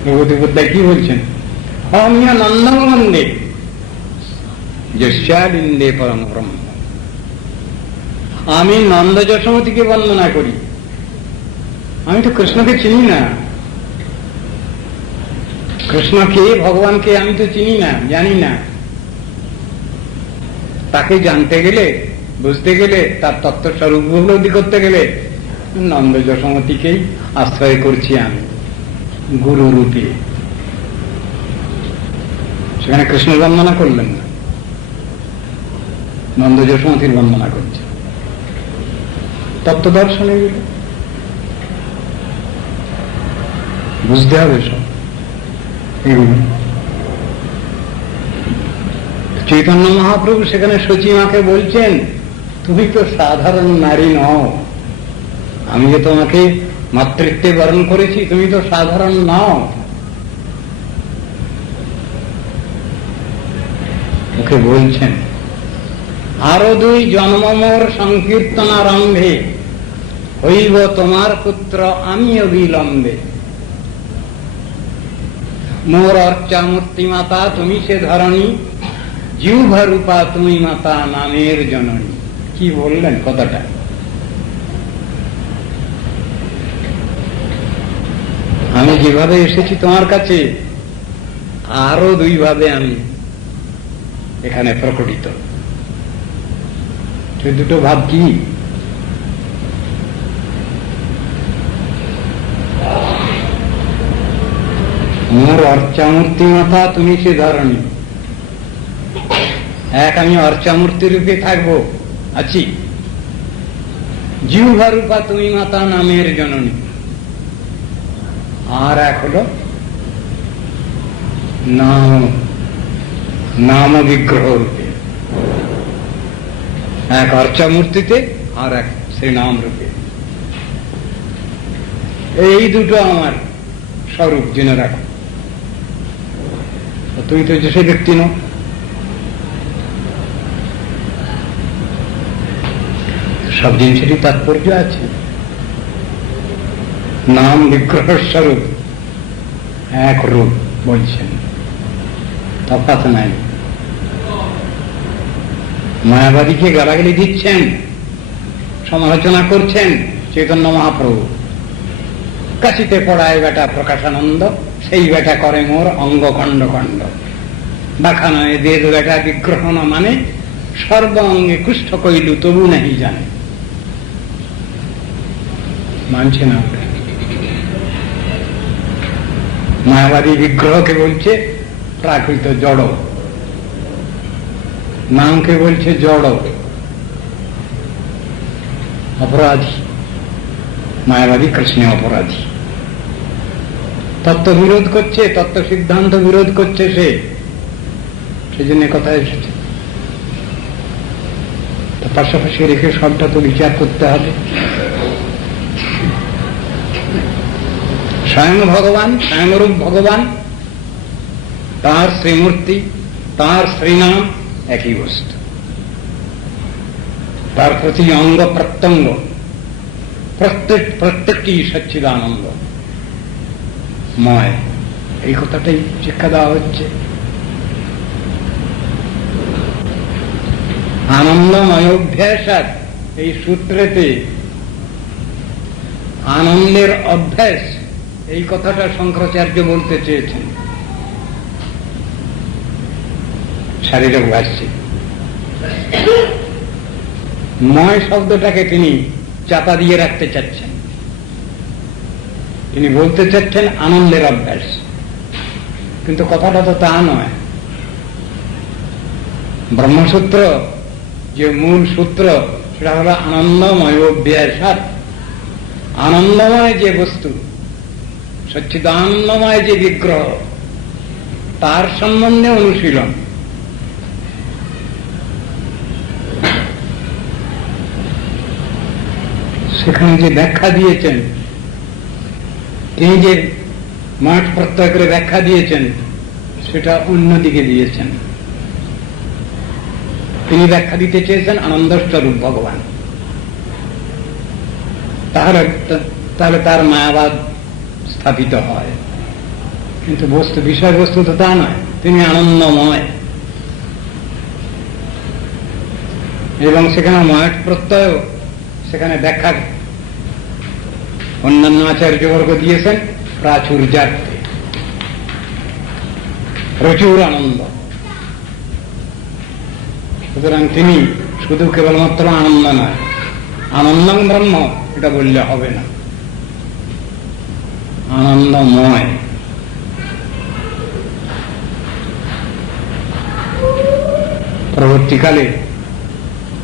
রঘুপতি উপাধ্যায় কি বলছেন? অমিয়া নন্দমন্দে যস্যালিন্দে পরম ব্রহ্ম। আমি নন্দ যশোমতীকে বন্দনা করি, আমি তো কৃষ্ণকে চিনি না। কৃষ্ণকে, ভগবানকে আমি তো চিনি না, জানি না। তাকে জানতে গেলে, বুঝতে গেলে, তার তত্ত্বস্বরূপ উপলব্ধি করতে গেলে নন্দ যশোমতীকেই আশ্রয় করছি আমি গুরু রূপে। সেখানে কৃষ্ণের বন্দনা করলেন না, নন্দ যশোমতীর বন্দনা করছে। তত্ত্ব দর্শনে গেলে বুঝতে হবে সব এগুলো। চৈতন্য মহাপ্রভু সেখানে সচিমাকে বলছেন, তুমি তো সাধারণ নারী নও, আমি যে তোমাকে মাতৃত্বে বরণ করেছি, তুমি তো সাধারণ নও। ওকে বলছেন আরো 2 জন্ম মোর সংকীর্তনারম্ভে, হইব তোমার পুত্র আমি অবিলম্বে। মোর অর্চা মূর্তি মাতা তুমি সে ধরণী, জিহ্বা রূপা তুমি মাতা নামের জননী। কি বললেন কথাটা? আমি যেভাবে এসেছি তোমার কাছে, আরো 2 ভাবে আমি এখানে প্রকটিত। সে 2টো ভাব কি? মোর অর্চামূর্তি মাতা তুমি সে ধরণী। এক, আমি অর্চামূর্তি রূপে থাকবো, আছি। জিহ্বা রূপা তুমি মাতা নামের জননী। আর এক হলো নাম বিগ্রহ রূপে, এক অর্চামূর্তিতে আর এক শ্রীনাম রূপে। এই 2টো আমার স্বরূপ জেনে রাখো। তুমি তো যে সে ব্যক্তি নও। সব জিনিসেরই তাৎপর্য আছে। নাম বিগ্রহ স্বরূপ এক রূপ বলছেন, তফাৎ নাই। মায়াবাদীকে গালাগালি দিচ্ছেন, সমালোচনা করছেন চৈতন্য মহাপ্রভু। কাশিতে পড়ায় বেটা প্রকাশানন্দ, সেই বেটা করে মোর অঙ্গ খণ্ড খণ্ড। বাখা নয় বেদ বেটা বিগ্রহ না মানে, সর্ব অঙ্গে কুষ্ঠ কইলু তবু নাহি জানে। মানছে না। মায়াবাদী বিগ্রহকে বলছে প্রাকৃত জড়, নামকে বলছে জড়, অপরাধী। মায়াবাদী কৃষ্ণে অপরাধী। তত্ত্ব বিরোধ করছে, তত্ত্ব সিদ্ধান্ত বিরোধ করছে সে, সেজন্য কথা এসেছে। পাশাপাশি রেখে সবটা তো বিচার করতে হবে। স্বয়ং ভগবান, স্বয়ংরূপ ভগবান, তার শ্রীমূর্তি, তার শ্রীনাম একই বস্তু। তার প্রতি অঙ্গ প্রত্যঙ্গ প্রত্যেকটি সচ্চিদানন্দ ময়। এই কথাটাই শিক্ষা দেওয়া হচ্ছে। আনন্দময় অভ্যাস, এই সূত্রেতে আনন্দের অভ্যাস, এই কথাটা শঙ্করাচার্য বলতে চেয়েছেন শারীরিক ভাষ্যে। ময় শব্দটাকে তিনি চাপা দিয়ে রাখতে চাচ্ছেন। তিনি বলতে চাচ্ছেন আনন্দের অভ্যাস, কিন্তু কথাটা তো তা নয়। ব্রহ্মসূত্র যে মূল সূত্র, সেটা হলো আনন্দময় অভ্যাস। আনন্দময় যে বস্তু, সচ্চিদানন্দময় যে বিগ্রহ, তার সম্বন্ধে অনুশীলন। সেখানে যে ব্যাখ্যা দিয়েছেন, তিনি যে মাঠ প্রত্যয় করে ব্যাখ্যা দিয়েছেন, সেটা অন্যদিকে দিয়েছেন। তিনি ব্যাখ্যা দিতে চেয়েছেন আনন্দস্বরূপ ভগবান। তাহলে তার মায়াবাদ স্থাপিত হয়, কিন্তু বিষয়বস্তু তো তা নয়। তিনি আনন্দময়, এবং সেখানে মঠ প্রত্যয়, সেখানে ব্যাখ্যা অন্যান্য আচার্যবর্গ দিয়েছেন প্রাচুর্যার্থে, প্রচুর আনন্দ। সুতরাং তিনি শুধু কেবলমাত্র আনন্দ নয়, আনন্দং ব্রহ্ম এটা বললে হবে না, আনন্দময়। পরবর্তীকালে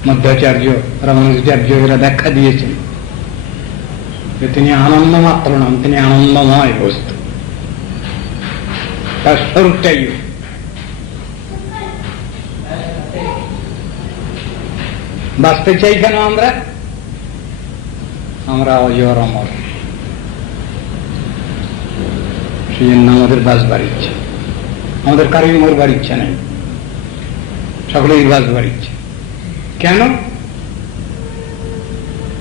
মধ্যাচার্য, রামানুজাচার্য এরা ব্যাখ্যা দিয়েছেন যে তিনি আনন্দ মাত্র নন, তিনি আনন্দময় বস্তু। তার স্বরূপটাই বাঁচতে চাই কেন আমরা অজর অমর, সেই জন্য আমাদের বাঁচবার ইচ্ছে। আমাদের কারোই মরবার ইচ্ছা নেই, সকলেই বাঁচবার ইচ্ছে। কেন?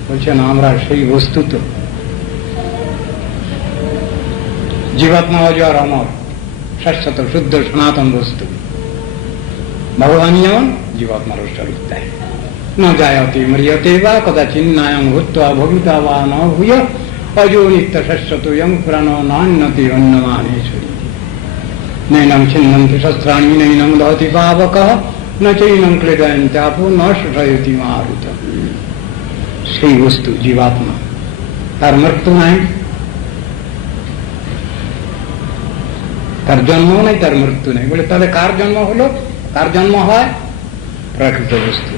বলছেন আমরা সেই বস্তু তো, জীবাত্মা অজর অমর শাশ্বত শুদ্ধ সনাতন বস্তু। ভগবান যেমন জীবাত্মার স্বরূপ তাই ন জায়তে ম্রিয়তে বা কদাচিন্নায়ং ভূত্বা ভবিতা বা ন ভূয় অজো নিত্য শাশ্বত ইয়ং পুরাণ নান্যতি অন্যমানেশ্বরী নৈনং ছিন্নন্তি শস্ত্রাণি নৈনং দহতি পাবকঃ ন চৈনং ক্লেদয়ন্ত্যাপো ন শোষয়তি মারুত। সেই বস্তু জীবাত্মা, তার মৃত্যু নাই, তার জন্ম নাই, তার মৃত্যু নেই। বলে তাহলে কার জন্ম হলো? কার জন্ম হয়? প্রাকৃত বস্তু,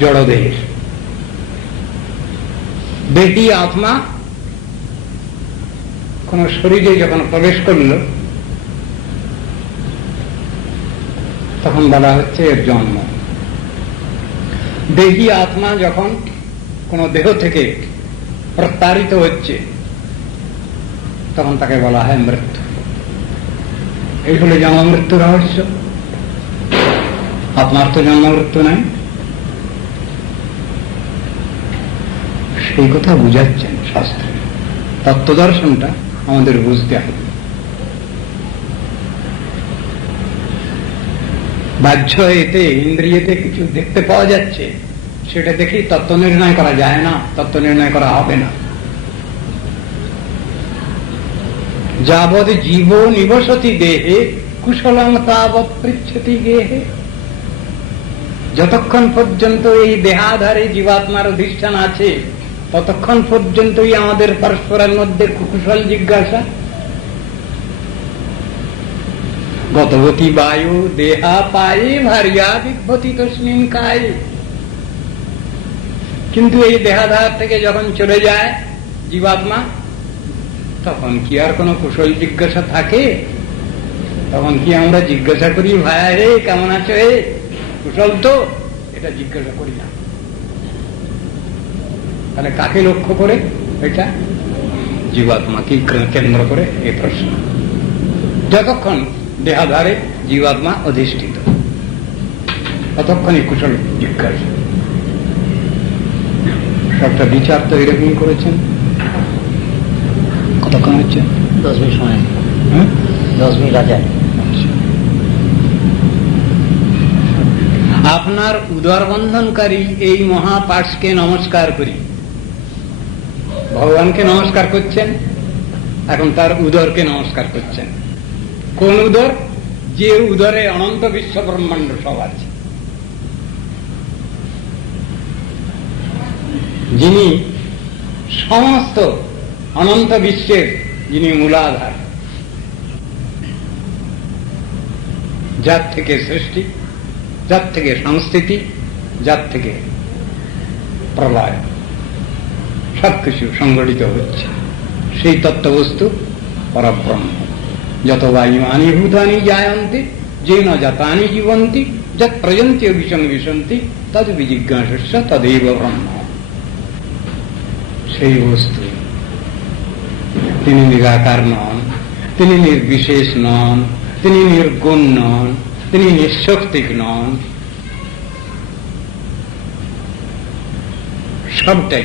জড়দেহের। দেহী আত্মা কোন শরীরে যখন প্রবেশ করল তখন বলা হচ্ছে এর জন্ম। দেহী আত্মা যখন কোন দেহ থেকে প্রত্যারিত হচ্ছে তখন তাকে বলা হয় মৃত্যু। এই হলো জন্ম মৃত্যু রহস্য। আপনার তো জন্ম মৃত্যু নাই, সেই কথা বুঝাচ্ছেন শাস্ত্রে। তত্ত্বদর্শনটা আমাদের বুঝতে হবে। বাহ্য এতে ইন্দ্রিয়তে কিছু দেখতে পাওয়া যাচ্ছে, সেটা দেখেই তত্ত্ব নির্ণয় করা যায় না, তত্ত্ব নির্ণয় করা হবে না। যাবৎ জীব নিবসতি দেহে কুশলং তাবৎ পৃচ্ছতি গেহে। যতক্ষণ পর্যন্ত এই দেহাধারে জীবাত্মার অধিষ্ঠান আছে ততক্ষণ পর্যন্তই আমাদের পরস্পরের মধ্যে কুশল জিজ্ঞাসা। গতবতী বায়ু দেহা পায়ে ভারিয়া বিভ্বতি তস্মিন কায়ে। কিন্তু এই দেহাধার থেকে যখন চলে যায় জীবাত্মা তখন কি আর কোনো কুশল জিজ্ঞাসা থাকে? তখন কি আমরা জিজ্ঞাসা করি ভাইয়া রে কেমন আছো, হে কুশল তো? এটা জিজ্ঞাসা করি না। তাহলে কাকে লক্ষ্য করে? এটা জীবাত্মাকে কেন্দ্র করে এই প্রশ্ন। যতক্ষণ দেহাধারে জীবাত্মা অধিষ্ঠিত ততক্ষণই কুশল জিজ্ঞাসা। সবটা বিচার তো এরকমই করেছেন। কতক্ষণ হচ্ছে? 10 মিনিট সময়। 10 মিনিট আছে। আপনার উদর বন্ধনকারী এই মহাপাশকে নমস্কার করি। ভগবানকে নমস্কার করছেন, এখন তার উদরকে নমস্কার করছেন। কোন উদর? যে উদরে অনন্ত বিশ্ব ব্রহ্মাণ্ড সব আছে, যিনি সমস্ত অনন্ত বিশ্বের যিনি মূলাধার, যার থেকে সৃষ্টি, যার থেকে সংস্থিতি, যার থেকে প্রলয় সবকিছু সংগঠিত হচ্ছে, সেই তত্ত্ববস্তু পরব্রহ্ম। যত বা ইমানি ভূতানি জায়ন্তি যেন জাতানি জীবন্তি যৎ প্রয়ন্তি অভিসংবিশন্তি তদ বিজিজ্ঞাসস্য তদেব ব্রহ্ম। সেই বস্তু, তিনি নিরাকার নন, তিনি নির্বিশেষ নন, তিনি নির্গুণ নন, তিনি নিঃশক্তিক নন, সবটাই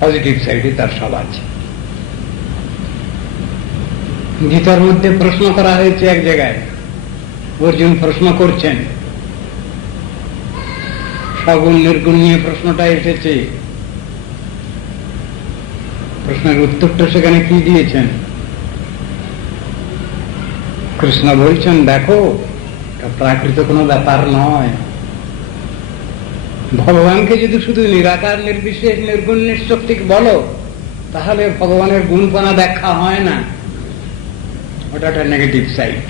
পজিটিভ সাইডে তার সব আছে। গীতার মধ্যে প্রশ্ন করা হয়েছে এক জায়গায়, অর্জুন প্রশ্ন করছেন, সগুণ নির্গুণ নিয়ে প্রশ্নটা এসেছে। প্রশ্নের উত্তরটা সেখানে কি দিয়েছেন? কৃষ্ণ বলছেন, দেখো প্রাকৃত কোনো ব্যাপার নয়। ভগবানকে যদি শুধু নিরাকার নির্বিশেষ নির্গুণ নিঃশক্তিক বলো তাহলে ভগবানের গুণপনা ব্যাখ্যা হয় না, ওটা একটা নেগেটিভ সাইড।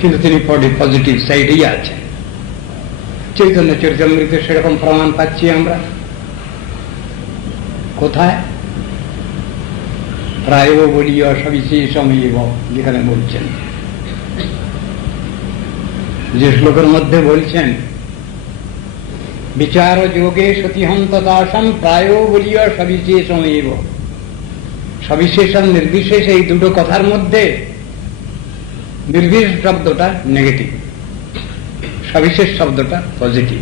কিন্তু তিনি পজিটিভ সাইডেই আছেন। চৈতন্য চরিতামৃতে সেরকম প্রমাণ পাচ্ছি আমরা। কোথায়? প্রায় বলিও সবিশেষমেব, যেখানে বলছেন, যে শ্লোকের মধ্যে বলছেন বিচার যোগে সতিহন্ত দাসম প্রায় বলিও সবিশেষমেব। সবিশেষ আর নির্বিশেষ এই দুটো কথার মধ্যে নির্বিশেষ শব্দটা নেগেটিভ, সবিশেষ শব্দটা পজিটিভ।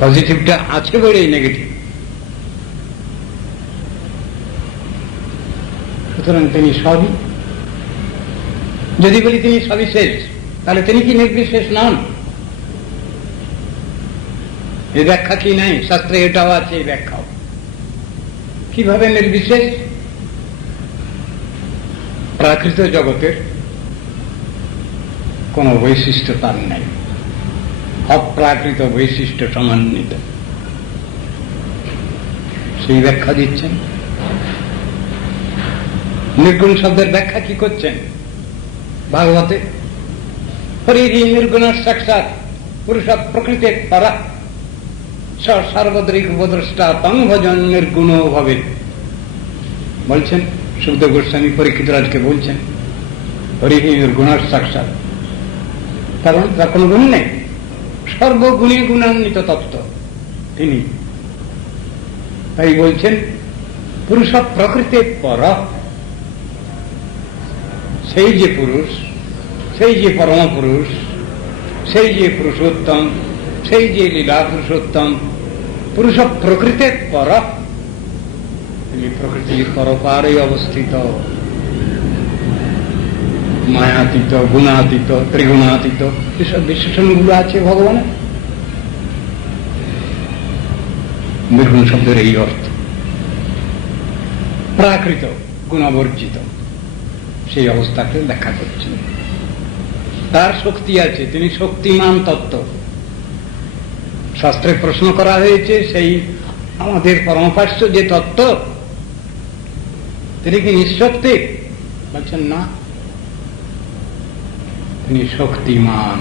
পজিটিভটা আছে বলেই নেগেটিভ। সুতরাং তিনি সবই। যদি বলি তিনি সবিশেষ, তাহলে তিনি কি নির্বিশেষ নন? এই ব্যাখ্যা কি নাই? শাস্ত্রে এটাও আছে, এই ব্যাখ্যাও। কিভাবে নির্বিশেষ? প্রাকৃত জগতের কোন বৈশিষ্ট্য তার নাই, অপ্রাকৃত বৈশিষ্ট্য সমন্বিত, সেই ব্যাখ্যা দিচ্ছেন। নির্গুণ শব্দের ব্যাখ্যা কি করছেন ভাগবতে? হরিহি নির্গুণ সাক্ষাৎ পুরুষ প্রকৃতি পরা সর্বদ্রিক উপদ্রষ্টা তং ভজন নির্গুণ ভাবে বলছেন। সুখদেব গোস্বামী পরীক্ষিত রাজকে বলছেন হরিহি নির্গুণ সাক্ষাৎ, কারণ তার কোন গুণ নেই, সর্বগুণে গুণান্বিত তত্ত্ব তিনি। তাই বলছেন পুরুষ প্রকৃতি পর, সেই যে পুরুষ, সেই যে পরম পুরুষ, সেই যে পুরুষোত্তম, সেই যে লীলা পুরুষোত্তম, পুরুষ প্রকৃতির পর, তিনি প্রকৃতির পরপারে অবস্থিত, মায়াতীত, গুণাতীত, ত্রিগুণাতীত, এসব বিশেষণগুলো আছে ভগবানের। নির্গুণ শব্দের এই অর্থ। প্রাকৃত, গুণবর্জিত, সেই অবস্থাকে ব্যাখ্যা করছেন। তার শক্তি আছে, তিনি শক্তিমান তত্ত্ব। শাস্ত্রে প্রশ্ন করা হয়েছে সেই আমাদের পরমপাস্য যে তত্ত্ব, তিনি কি নিঃশক্তি? বলছেন না, তিনি শক্তিমান।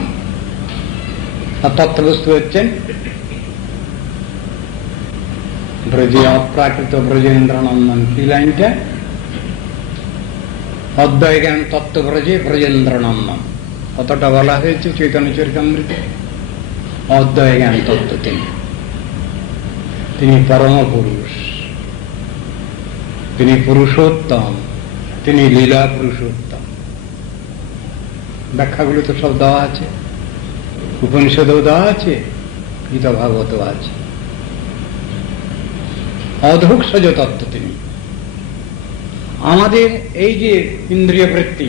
আর তত্ত্ববস্তু হচ্ছেন ব্রজে অপ্রাকৃত ব্রজেন্দ্র নন্দন। কি লাইনটা? অদ্বয় জ্ঞান তত্ত্ব ব্রজে ব্রজেন্দ্র নন্দন, কতটা বলা হয়েছে চৈতন্য চরিতামৃতে। অদ্বয় জ্ঞান তত্ত্ব তিনি পরম পুরুষ, তিনি পুরুষোত্তম, তিনি লীলা পুরুষোত্তম। ব্যাখ্যাগুলো তো সব দেওয়া আছে, উপনিষদেও দেওয়া আছে, গীতা ভাগবত আছে। অধোক্ষজ তত্ত্ব তিনি। আমাদের এই যে ইন্দ্রিয় বৃত্তি,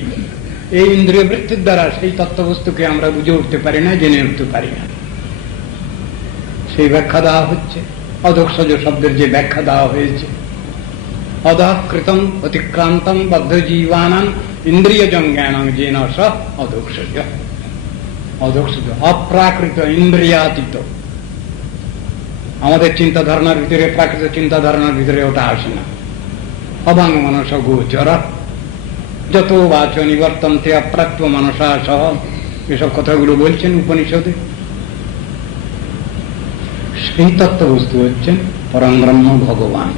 এই ইন্দ্রিয় বৃত্তির দ্বারা সেই তত্ত্ববস্তুকে আমরা বুঝে উঠতে পারি না, জেনে উঠতে পারি না, সেই ব্যাখ্যা দেওয়া হচ্ছে। অধোক্ষজ শব্দের যে ব্যাখ্যা দেওয়া হয়েছে, অধঃকৃতম অতিক্রান্তম বদ্ধ জীবানাম ইন্দ্রিয়জং জ্ঞানং যেন স অধোক্ষজ। অধোক্ষজ অপ্রাকৃত, ইন্দ্রিয়াতীত। আমাদের চিন্তাধারণার ভিতরে, প্রাকৃত চিন্তাধারণার ভিতরে ওটা আসে না। অবাং মনস গোচর, যত বাচ নিবর্তন্তে অপ্রাপ্য মনসা সহ, এসব কথাগুলো বলছেন উপনিষদে। সেই তত্ত্ববস্তু হচ্ছেন পরম ব্রহ্ম ভগবান।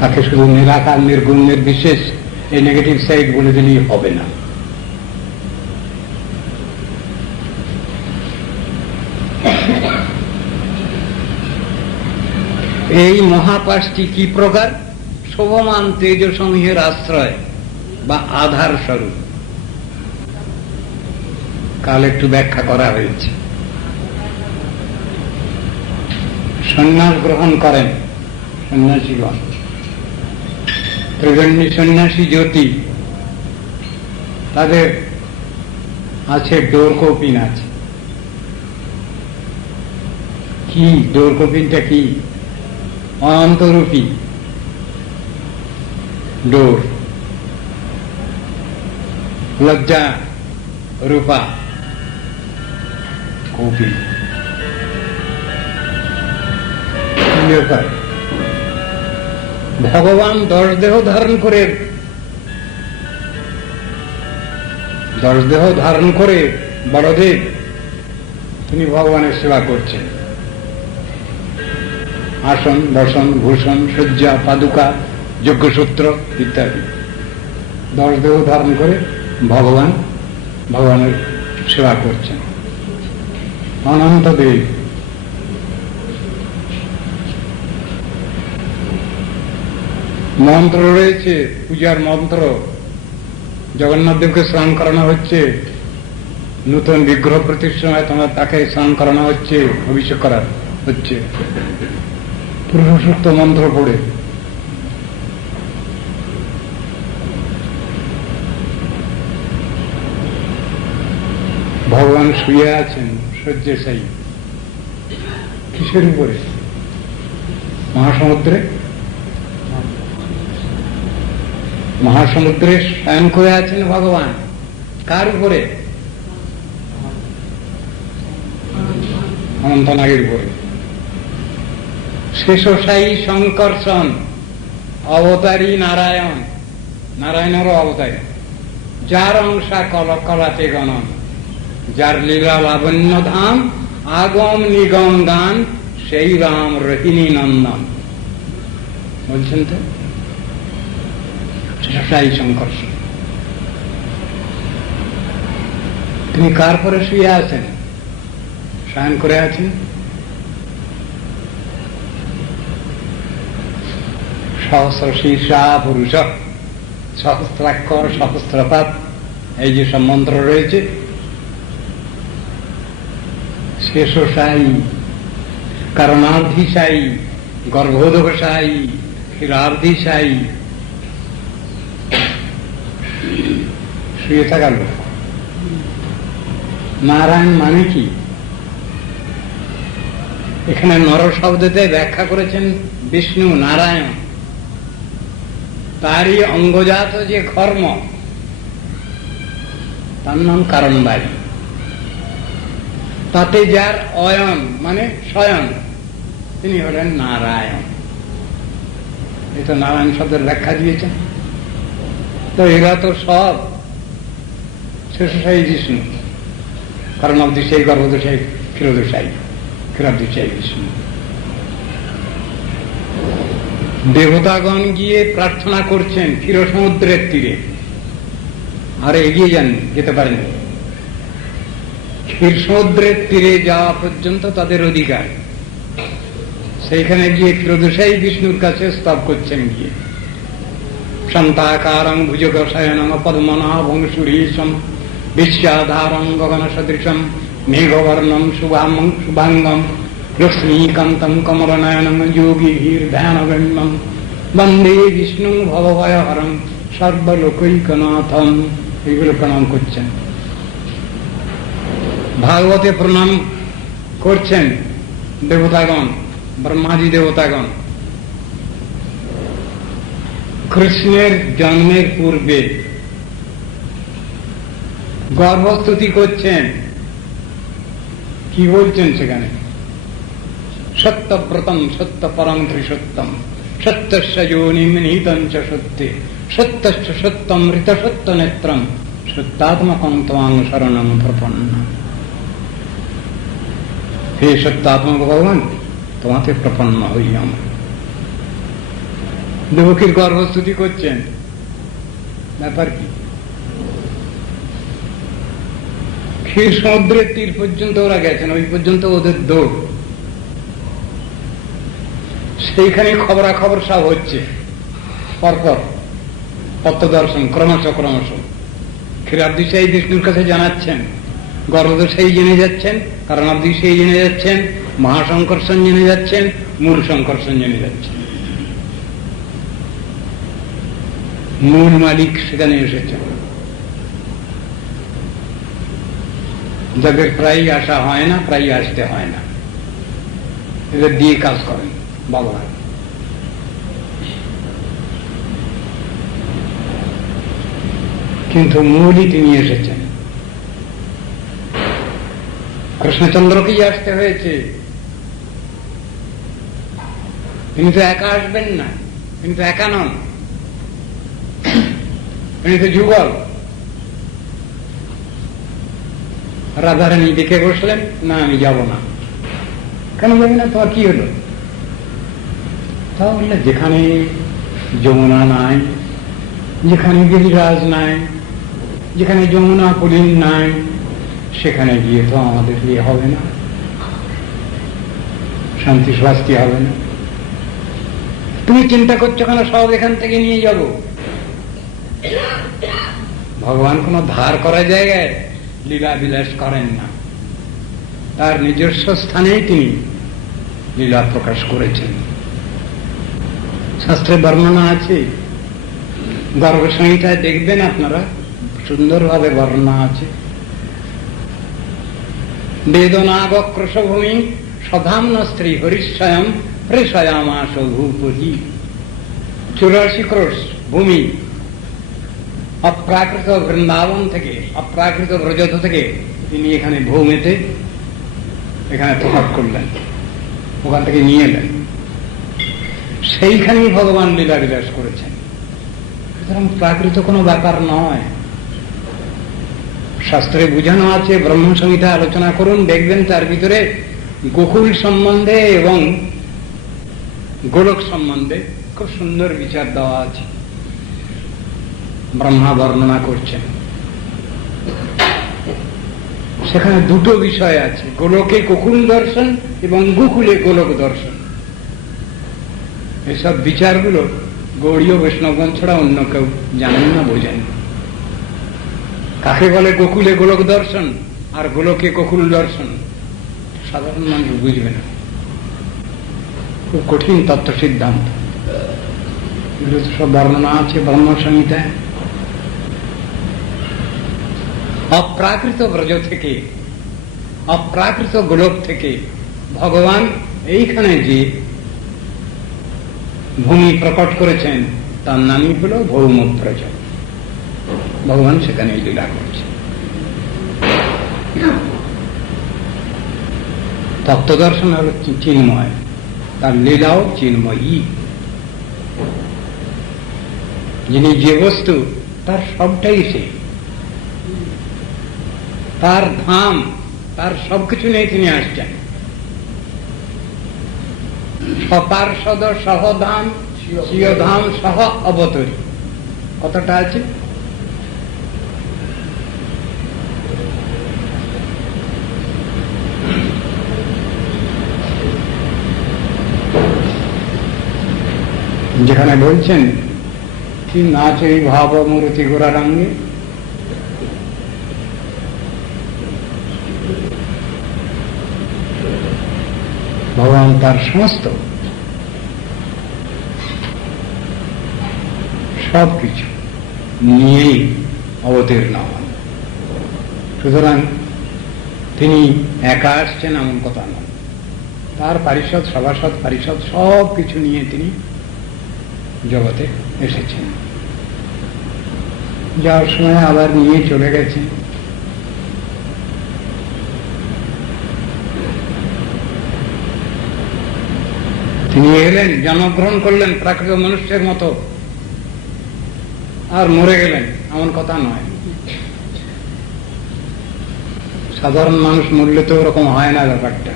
তাকে শুধু নিরাকার, নির্গুণ, নির্বিশেষ, এই নেগেটিভ সাইড বলে দিলেই হবে না। এই মহাপাশটি কি প্রকার? শোভমান তেজসমূহের আশ্রয় বা আধার স্বরূপ। কাল একটু ব্যাখ্যা করা হয়েছে। সন্ন্যাস গ্রহণ করেন সন্ন্যাসীগণ, ত্রিগণ্যী সন্ন্যাসী জ্যোতি, তাদের আছে ডোর কৌপিন আছে। কি ডোর কৌপিনটা? কি? অনন্তরূপী ডোর, লজ্জা রূপা কৌপিন। ভগবান 10 দেহ ধারণ করে, 10 দেহ ধারণ করে বড়দেব তিনি ভগবানের সেবা করছেন। আসন, বসন, ভূষণ, শয্যা, পাদুকা, যজ্ঞসূত্র ইত্যাদি 10 দেহ ধারণ করে ভগবানের সেবা করছেন। অনন্ত দেব মন্ত্র রয়েছে, পূজার মন্ত্র। জগন্নাথ দেবকে স্নান করানো হচ্ছে, নূতন বিগ্রহ প্রতিষ্ঠা হয়, তোমার তাকে স্নান করানো হচ্ছে, অভিষেক করা হচ্ছে পুরুষ সূক্ত মন্ত্র পড়ে। ভগবান শুয়ে আছেন শয্যাশায়ী। কিসের উপরে? মহাসমুদ্রে। মহাসমুদ্রে শয়ন করে আছেন ভগবান। কার উপরে? অনন্তনাগের উপরে। শেষশায়ী শঙ্কর্ষণ, অবতারী নারায়ণ, নারায়ণেরও অবতারী, যার অংশা কলাতে গণন, যার লীলা লাবণ্য ধাম, আগম নিগম গান, সেই রাম রহিণী নন্দন। বলছেন তো শেষশায়ী শঙ্কর্ষণ। তিনি কার পরে শুয়ে আছেন, শয়ন করে আছেন? সহস্র শীর্ষা পুরুষ, সহস্রাক্ষর সহস্রপাত, এই যে সব মন্ত্র রয়েছে। শেষশায়ী, কারণার্ধিশায়ী, গর্ভোদকশায়ী, ক্ষীরার্ধিশায়ী, শুয়ে থাকা লোক। নারায়ণ মানে কি? এখানে নর শব্দতে ব্যাখ্যা করেছেন বিষ্ণু নারায়ণ। তারই অঙ্গজাত যে কর্ম, তার নাম কারণবাড়ি। তাতে যার অয়ন মানে শয়ন, তিনি হলেন নারায়ণ। এই তো নারায়ণ শব্দের ব্যাখ্যা দিয়েছেন। তো এরা তো সব শেষশায়ী বিষ্ণু, কারণ অবধিশায়ী, গর্ভদশায়ী, ক্ষীরোদশায়ী, ক্ষীরাব্দিশায়ী বিষ্ণু। দেবতাগণ গিয়ে প্রার্থনা করছেন ক্ষীর সমুদ্রের তীরে, আর এগিয়ে যান, যেতে পারেন। ক্ষীর সমুদ্রের তীরে যাওয়া পর্যন্ত তাদের অধিকার। সেইখানে গিয়ে ক্ষীরোদশায়ী বিষ্ণুর কাছে স্তব করছেন গিয়ে। শান্তাকারং ভুজগশয়নং পদ্মনাভং সুরীশম বিশ্বাধারং গগন সদৃশম মেঘবর্ণম শুভাঙ্গম লক্ষ্মীকান্তম কমলনয়নং যোগীর ধ্যানগম্যম বন্দে বিষ্ণু ভবভয়হরং সর্বলোকৈকনাথম। এইগুলো প্রণাম করছেন। ভাগবতে প্রণাম করছেন দেবতাগণ, ব্রহ্মাদি দেবতাগণ। কৃষ্ণের জন্মের পূর্বে গর্ভস্তুতি করছেন। কি বলছেন সেখানে? সত্যব্রতম সত্যপরং ত্রিসত্যম সত্যস্য যোনিম নিহিতং চ সত্যে সত্যস্য সত্যমৃত সত্য নেত্রম সত্যাত্মকং ত্বাং শরণং প্রপন্ন। হে সত্যাত্মক ভগবান, তোমাকে প্রপন্ন হই আমরা। দেবকীর গর্ভস্তুতি করছেন। ব্যাপার কি? ক্ষীর সমুদ্রের তীর পর্যন্ত ওরা গেছেন, ওই পর্যন্ত ওদের দৌড়। সেইখানে খবরাখবর সব হচ্ছে পরপর, তত্ত্বদর্শন ক্রমশ ক্রমশ। ক্ষীরাব্দিশায়ী বিষ্ণুর কাছে জানাচ্ছেন, গর্ভদশায়ী জেনে যাচ্ছেন, কারণাব্দিশায়ী জেনে যাচ্ছেন, মহাশঙ্কর্ষণ জেনে যাচ্ছেন, মূল শঙ্কর্ষণ জেনে যাচ্ছেন। মূল মালিক সেখানে এসেছেন, যাদের প্রায় আসা হয় না, প্রায় আসতে হয় না, এদের দিয়ে কাজ করেন ভগবান। কিন্তু মূলই তিনি এসেছেন। কৃষ্ণচন্দ্রকেই আসতে হয়েছে। তিনি তো একা আসবেন না, তিনি তো একা নন, তিনি তো যুগল। রাধারানী দেখে বসলেন, না আমি যাব না। কেন যাবি না? তোমার কি হলো? তাহলে যেখানে যমুনা নাই, যেখানে গিরিরাজ নাই, যেখানে যমুনা পুলিন নাই, সেখানে গিয়ে তো আমাদের ইয়ে হবে না, শান্তি শাস্তি হবে না। তুমি চিন্তা করছো কেন সব এখান থেকে নিয়ে যাব? ভগবান কোন ধার করা জায়গায় লীলা বিলাস করেন না, তার নিজস্ব স্থানেই তিনি লীলা প্রকাশ করেছেন। শাস্ত্রে বর্ণনা আছে, গর্ভ সংহিতায় দেখবেন আপনারা, সুন্দরভাবে বর্ণনা আছে। বেদনাগ ক্রোশভূমি সধাম্ন স্ত্রী হরিশ্বয়ম প্রেষয়ামাস ভূপতি। 84 ক্রোশ ভূমি অপ্রাকৃত বৃন্দাবন থেকে, অপ্রাকৃত ব্রজ থেকে তিনি এখানে ভূমিতে এখানে প্রকাশ করলেন, ওখান থেকে নিয়ে এলেন, সেইখানেই ভগবান লীলা বিলাস করেছেন। সুতরাং প্রাকৃত কোনো ব্যাপার নয়। শাস্ত্রে বুঝানো আছে, ব্রহ্ম সংহিতা আলোচনা করুন, দেখবেন তার ভিতরে গোকুল সম্বন্ধে এবং গোলক সম্বন্ধে খুব সুন্দর বিচার দেওয়া আছে। ব্রহ্মা বর্ণনা করছেন, সেখানে দুটো বিষয় আছে, গোলকে গোকুল দর্শন এবং গোকুলে গোলক দর্শন। এসব বিচারগুলো গৌড়ীয় বৈষ্ণবগণ ছাড়া অন্য কেউ জানেন না, বোঝেন। কাকে বলে গোকুলে গোলক দর্শন আর গোলকে গোকুল দর্শন, সাধারণ মানুষ বুঝবে না, খুব কঠিন তত্ত্ব সিদ্ধান্ত। এগুলো তো সব বর্ণনা আছে ব্রহ্ম সংহিতায়। অপ্রাকৃত ব্রজ থেকে, অপ্রাকৃত গোলক থেকে ভগবান এইখানে যে ভূমি প্রকট করেছেন তার নামই হল ভৌম ব্রজ। ভগবান সেখানে লীলা করছেন। তত্ত্বদর্শন হল চিন্ময়, তার লীলাও চিন্ময়ী। যিনি যে বস্তু তার সবটাই সে, তার ধাম, তার সবকিছু নিয়ে তিনি আসছেন। সপার্ষদ সহধাম স্বীয়ধাম সহ অবতরী, কতটা আছে? যেখানে বলছেন কি নাচে ভাব মূর্তি গোড়ারাঙ্গে, ভগবান তার সমস্ত সবকিছু নিয়েই অবতীর্ণ হন। সুতরাং তিনি একা আসছেন এমন কথা নয়, তার পারিষদ সভাসদ পারিষদ সব কিছু নিয়ে তিনি জগতে এসেছেন। যাওয়ার সময় আবার নিয়ে চলে গেছেন। তিনি এলেন, জন্মগ্রহণ করলেন প্রাকৃত মনুষ্যের মতো, আর মরে গেলেন এমন কথা নয়। সাধারণ মানুষ মরলে তো ওরকম হয় না ব্যাপারটা,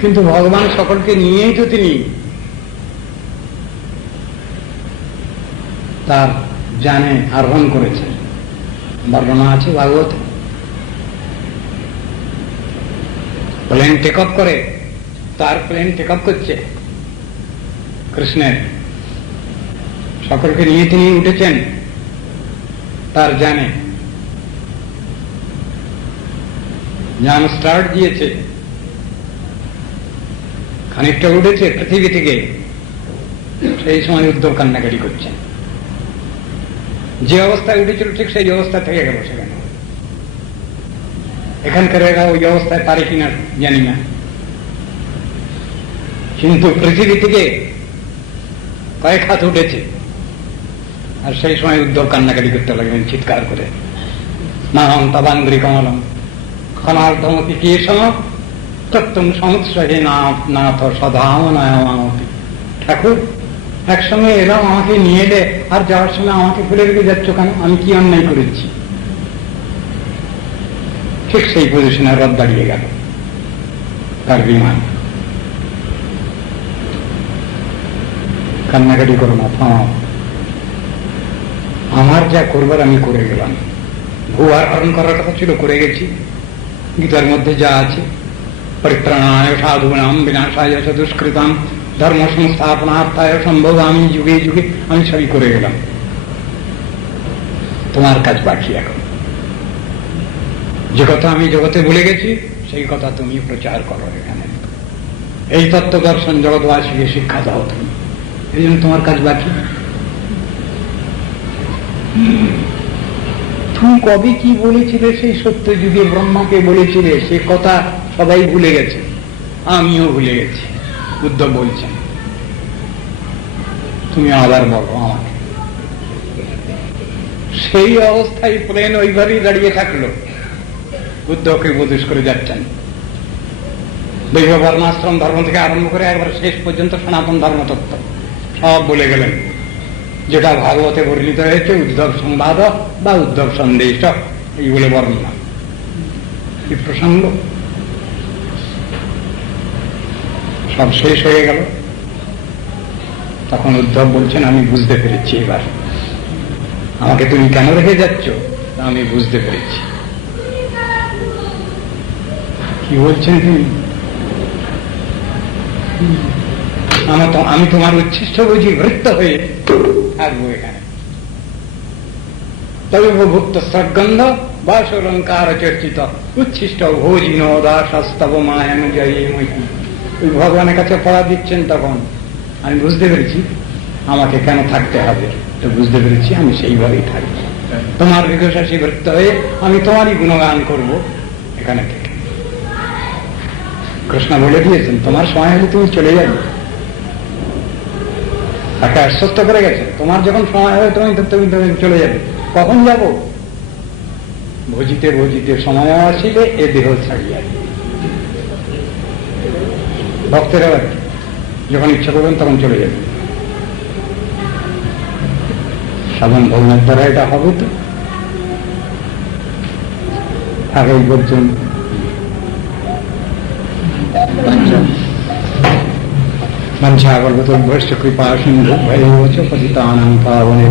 কিন্তু ভগবান সকলকে নিয়েই তো তিনি তার জানে আরোহণ করেছেন। বর্ণনা আছে ভাগবত, প্লেন টেক অফ করে, তার প্লেন টেক অফ করছে কৃষ্ণের, সকলকে নিয়ে তিনি উঠেছেন তার জানে, যান স্টার্ট দিয়েছে, খানিকটা উঠেছে পৃথিবী থেকে, সেই সময় উদ্ধব কান্নাকাটি করছেন। যে অবস্থায় উঠেছিল ঠিক সেই অবস্থা থেকে গেল সেখানে। এখানকার এরা ওই অবস্থায় পারে কিনা জানি না, কিন্তু পৃথিবী থেকে কয়েক হাত উঠেছে, আর সেই সময় উদ্ধব কান্নাকাটি করতে লাগবেন চিৎকার করে, নাহং তবান্দ্রি কমলম ক্ষণার্ধমপি কেশম তত্ত্বম সমুৎসহে নাথ সদামনায়মামপি। ঠাকুর একসঙ্গে এলাম, আমাকে নিয়ে এলে, আর যাওয়ার সময় আমাকে ফেলে রেখে যাচ্ছ কেন? আমি কি অন্যায় করেছি? ঠিক সেই পজিশনে রথ দাঁড়িয়ে গেল তার বিমান। কান্নাকাটি করো না, থামাও, আমার যা করবার আমি করে গেলাম। ভুয়ার হরণ করার কথা ছিল, করে গেছি। গীতার মধ্যে যা আছে, পরিত্রাণায় সাধুনাম বিনাশায় চ দুষ্কৃতাম ধর্ম সংস্থাপনার্থায় সম্ভব আমি যুগে যুগে আমি সবই করে গেলাম। তোমার কাজ বাকি এখন। যে কথা আমি জগতে ভুলে গেছি সেই কথা তুমি প্রচার করো এখানে। এই তত্ত্ব দর্শন জগৎবাসীকে শিক্ষা দাও তুমি। এই জন্য তোমার কাজ বাকি। তুমি কবে কি বলেছিলে সেই সত্য যুগে ব্রহ্মাকে বলেছিলে সে কথা সবাই ভুলে গেছে, আমিও ভুলে গেছি। উদ্ধব বলছেন তুমি আবার বলো আমাকে। সেই অবস্থায় প্লেন ওইভাবেই দাঁড়িয়ে থাকলো। উদ্ধবকে উপদেশ করে যাচ্ছেন দৈব বর্ণাশ্রম ধর্ম থেকে আরম্ভ করে একবার শেষ পর্যন্ত সনাতন ধর্মতত্ত্ব সব বলে গেলেন, যেটা ভাগবতে বর্ণিত হয়েছে উদ্ধব সংবাদ বা উদ্ধব সন্দেশ এই বলে বর্ণনা। এই প্রসঙ্গ সব শেষ হয়ে গেল। তখন উদ্ধব বলছেন আমি বুঝতে পেরেছি, এবার আমাকে তুমি কেন রেখে যাচ্ছ আমি বুঝতে পেরেছি। কি বলছেন তিনি? আমি তোমার উচ্ছিষ্ট বুঝি বৃত্ত হয়ে থাকবো এখানে। তবে ভুক্ত সদ্গন্ধ বা অলঙ্কার চর্চিত উচ্ছিষ্ট ভোজিন দাসস্তব মায়ানুযায়ী মহি। ওই ভগবানের কাছে পড়া দিচ্ছেন তখন আমি বুঝতে পেরেছি আমাকে কেন থাকতে হবে। তো বুঝতে পেরেছি আমি সেইভাবেই থাকবো। তোমার বিকশাসী বৃত্ত হয়ে আমি তোমারই গুণগান করব এখানে থেকে। কৃষ্ণ বলে দিয়েছেন তোমার সময় হলে তুমি চলে যাবে। তাকে আশ্বস্ত করে গেছে তোমার যখন সময় হবে তুমি চলে যাবে। কখন যাব? ভজিতে ভজিতে সময় আসিলে এ দেহ ছাড়িয়া। ভক্তেরা যখন ইচ্ছা করবেন তখন চলে যাবে। সাধন ভগবানের দ্বারা এটা হবে তো। আগে পর্যন্ত মঞ্চাগত ভ্রষ্ট কৃপা সিন্ধু ভয় পতিতানাং পাবনে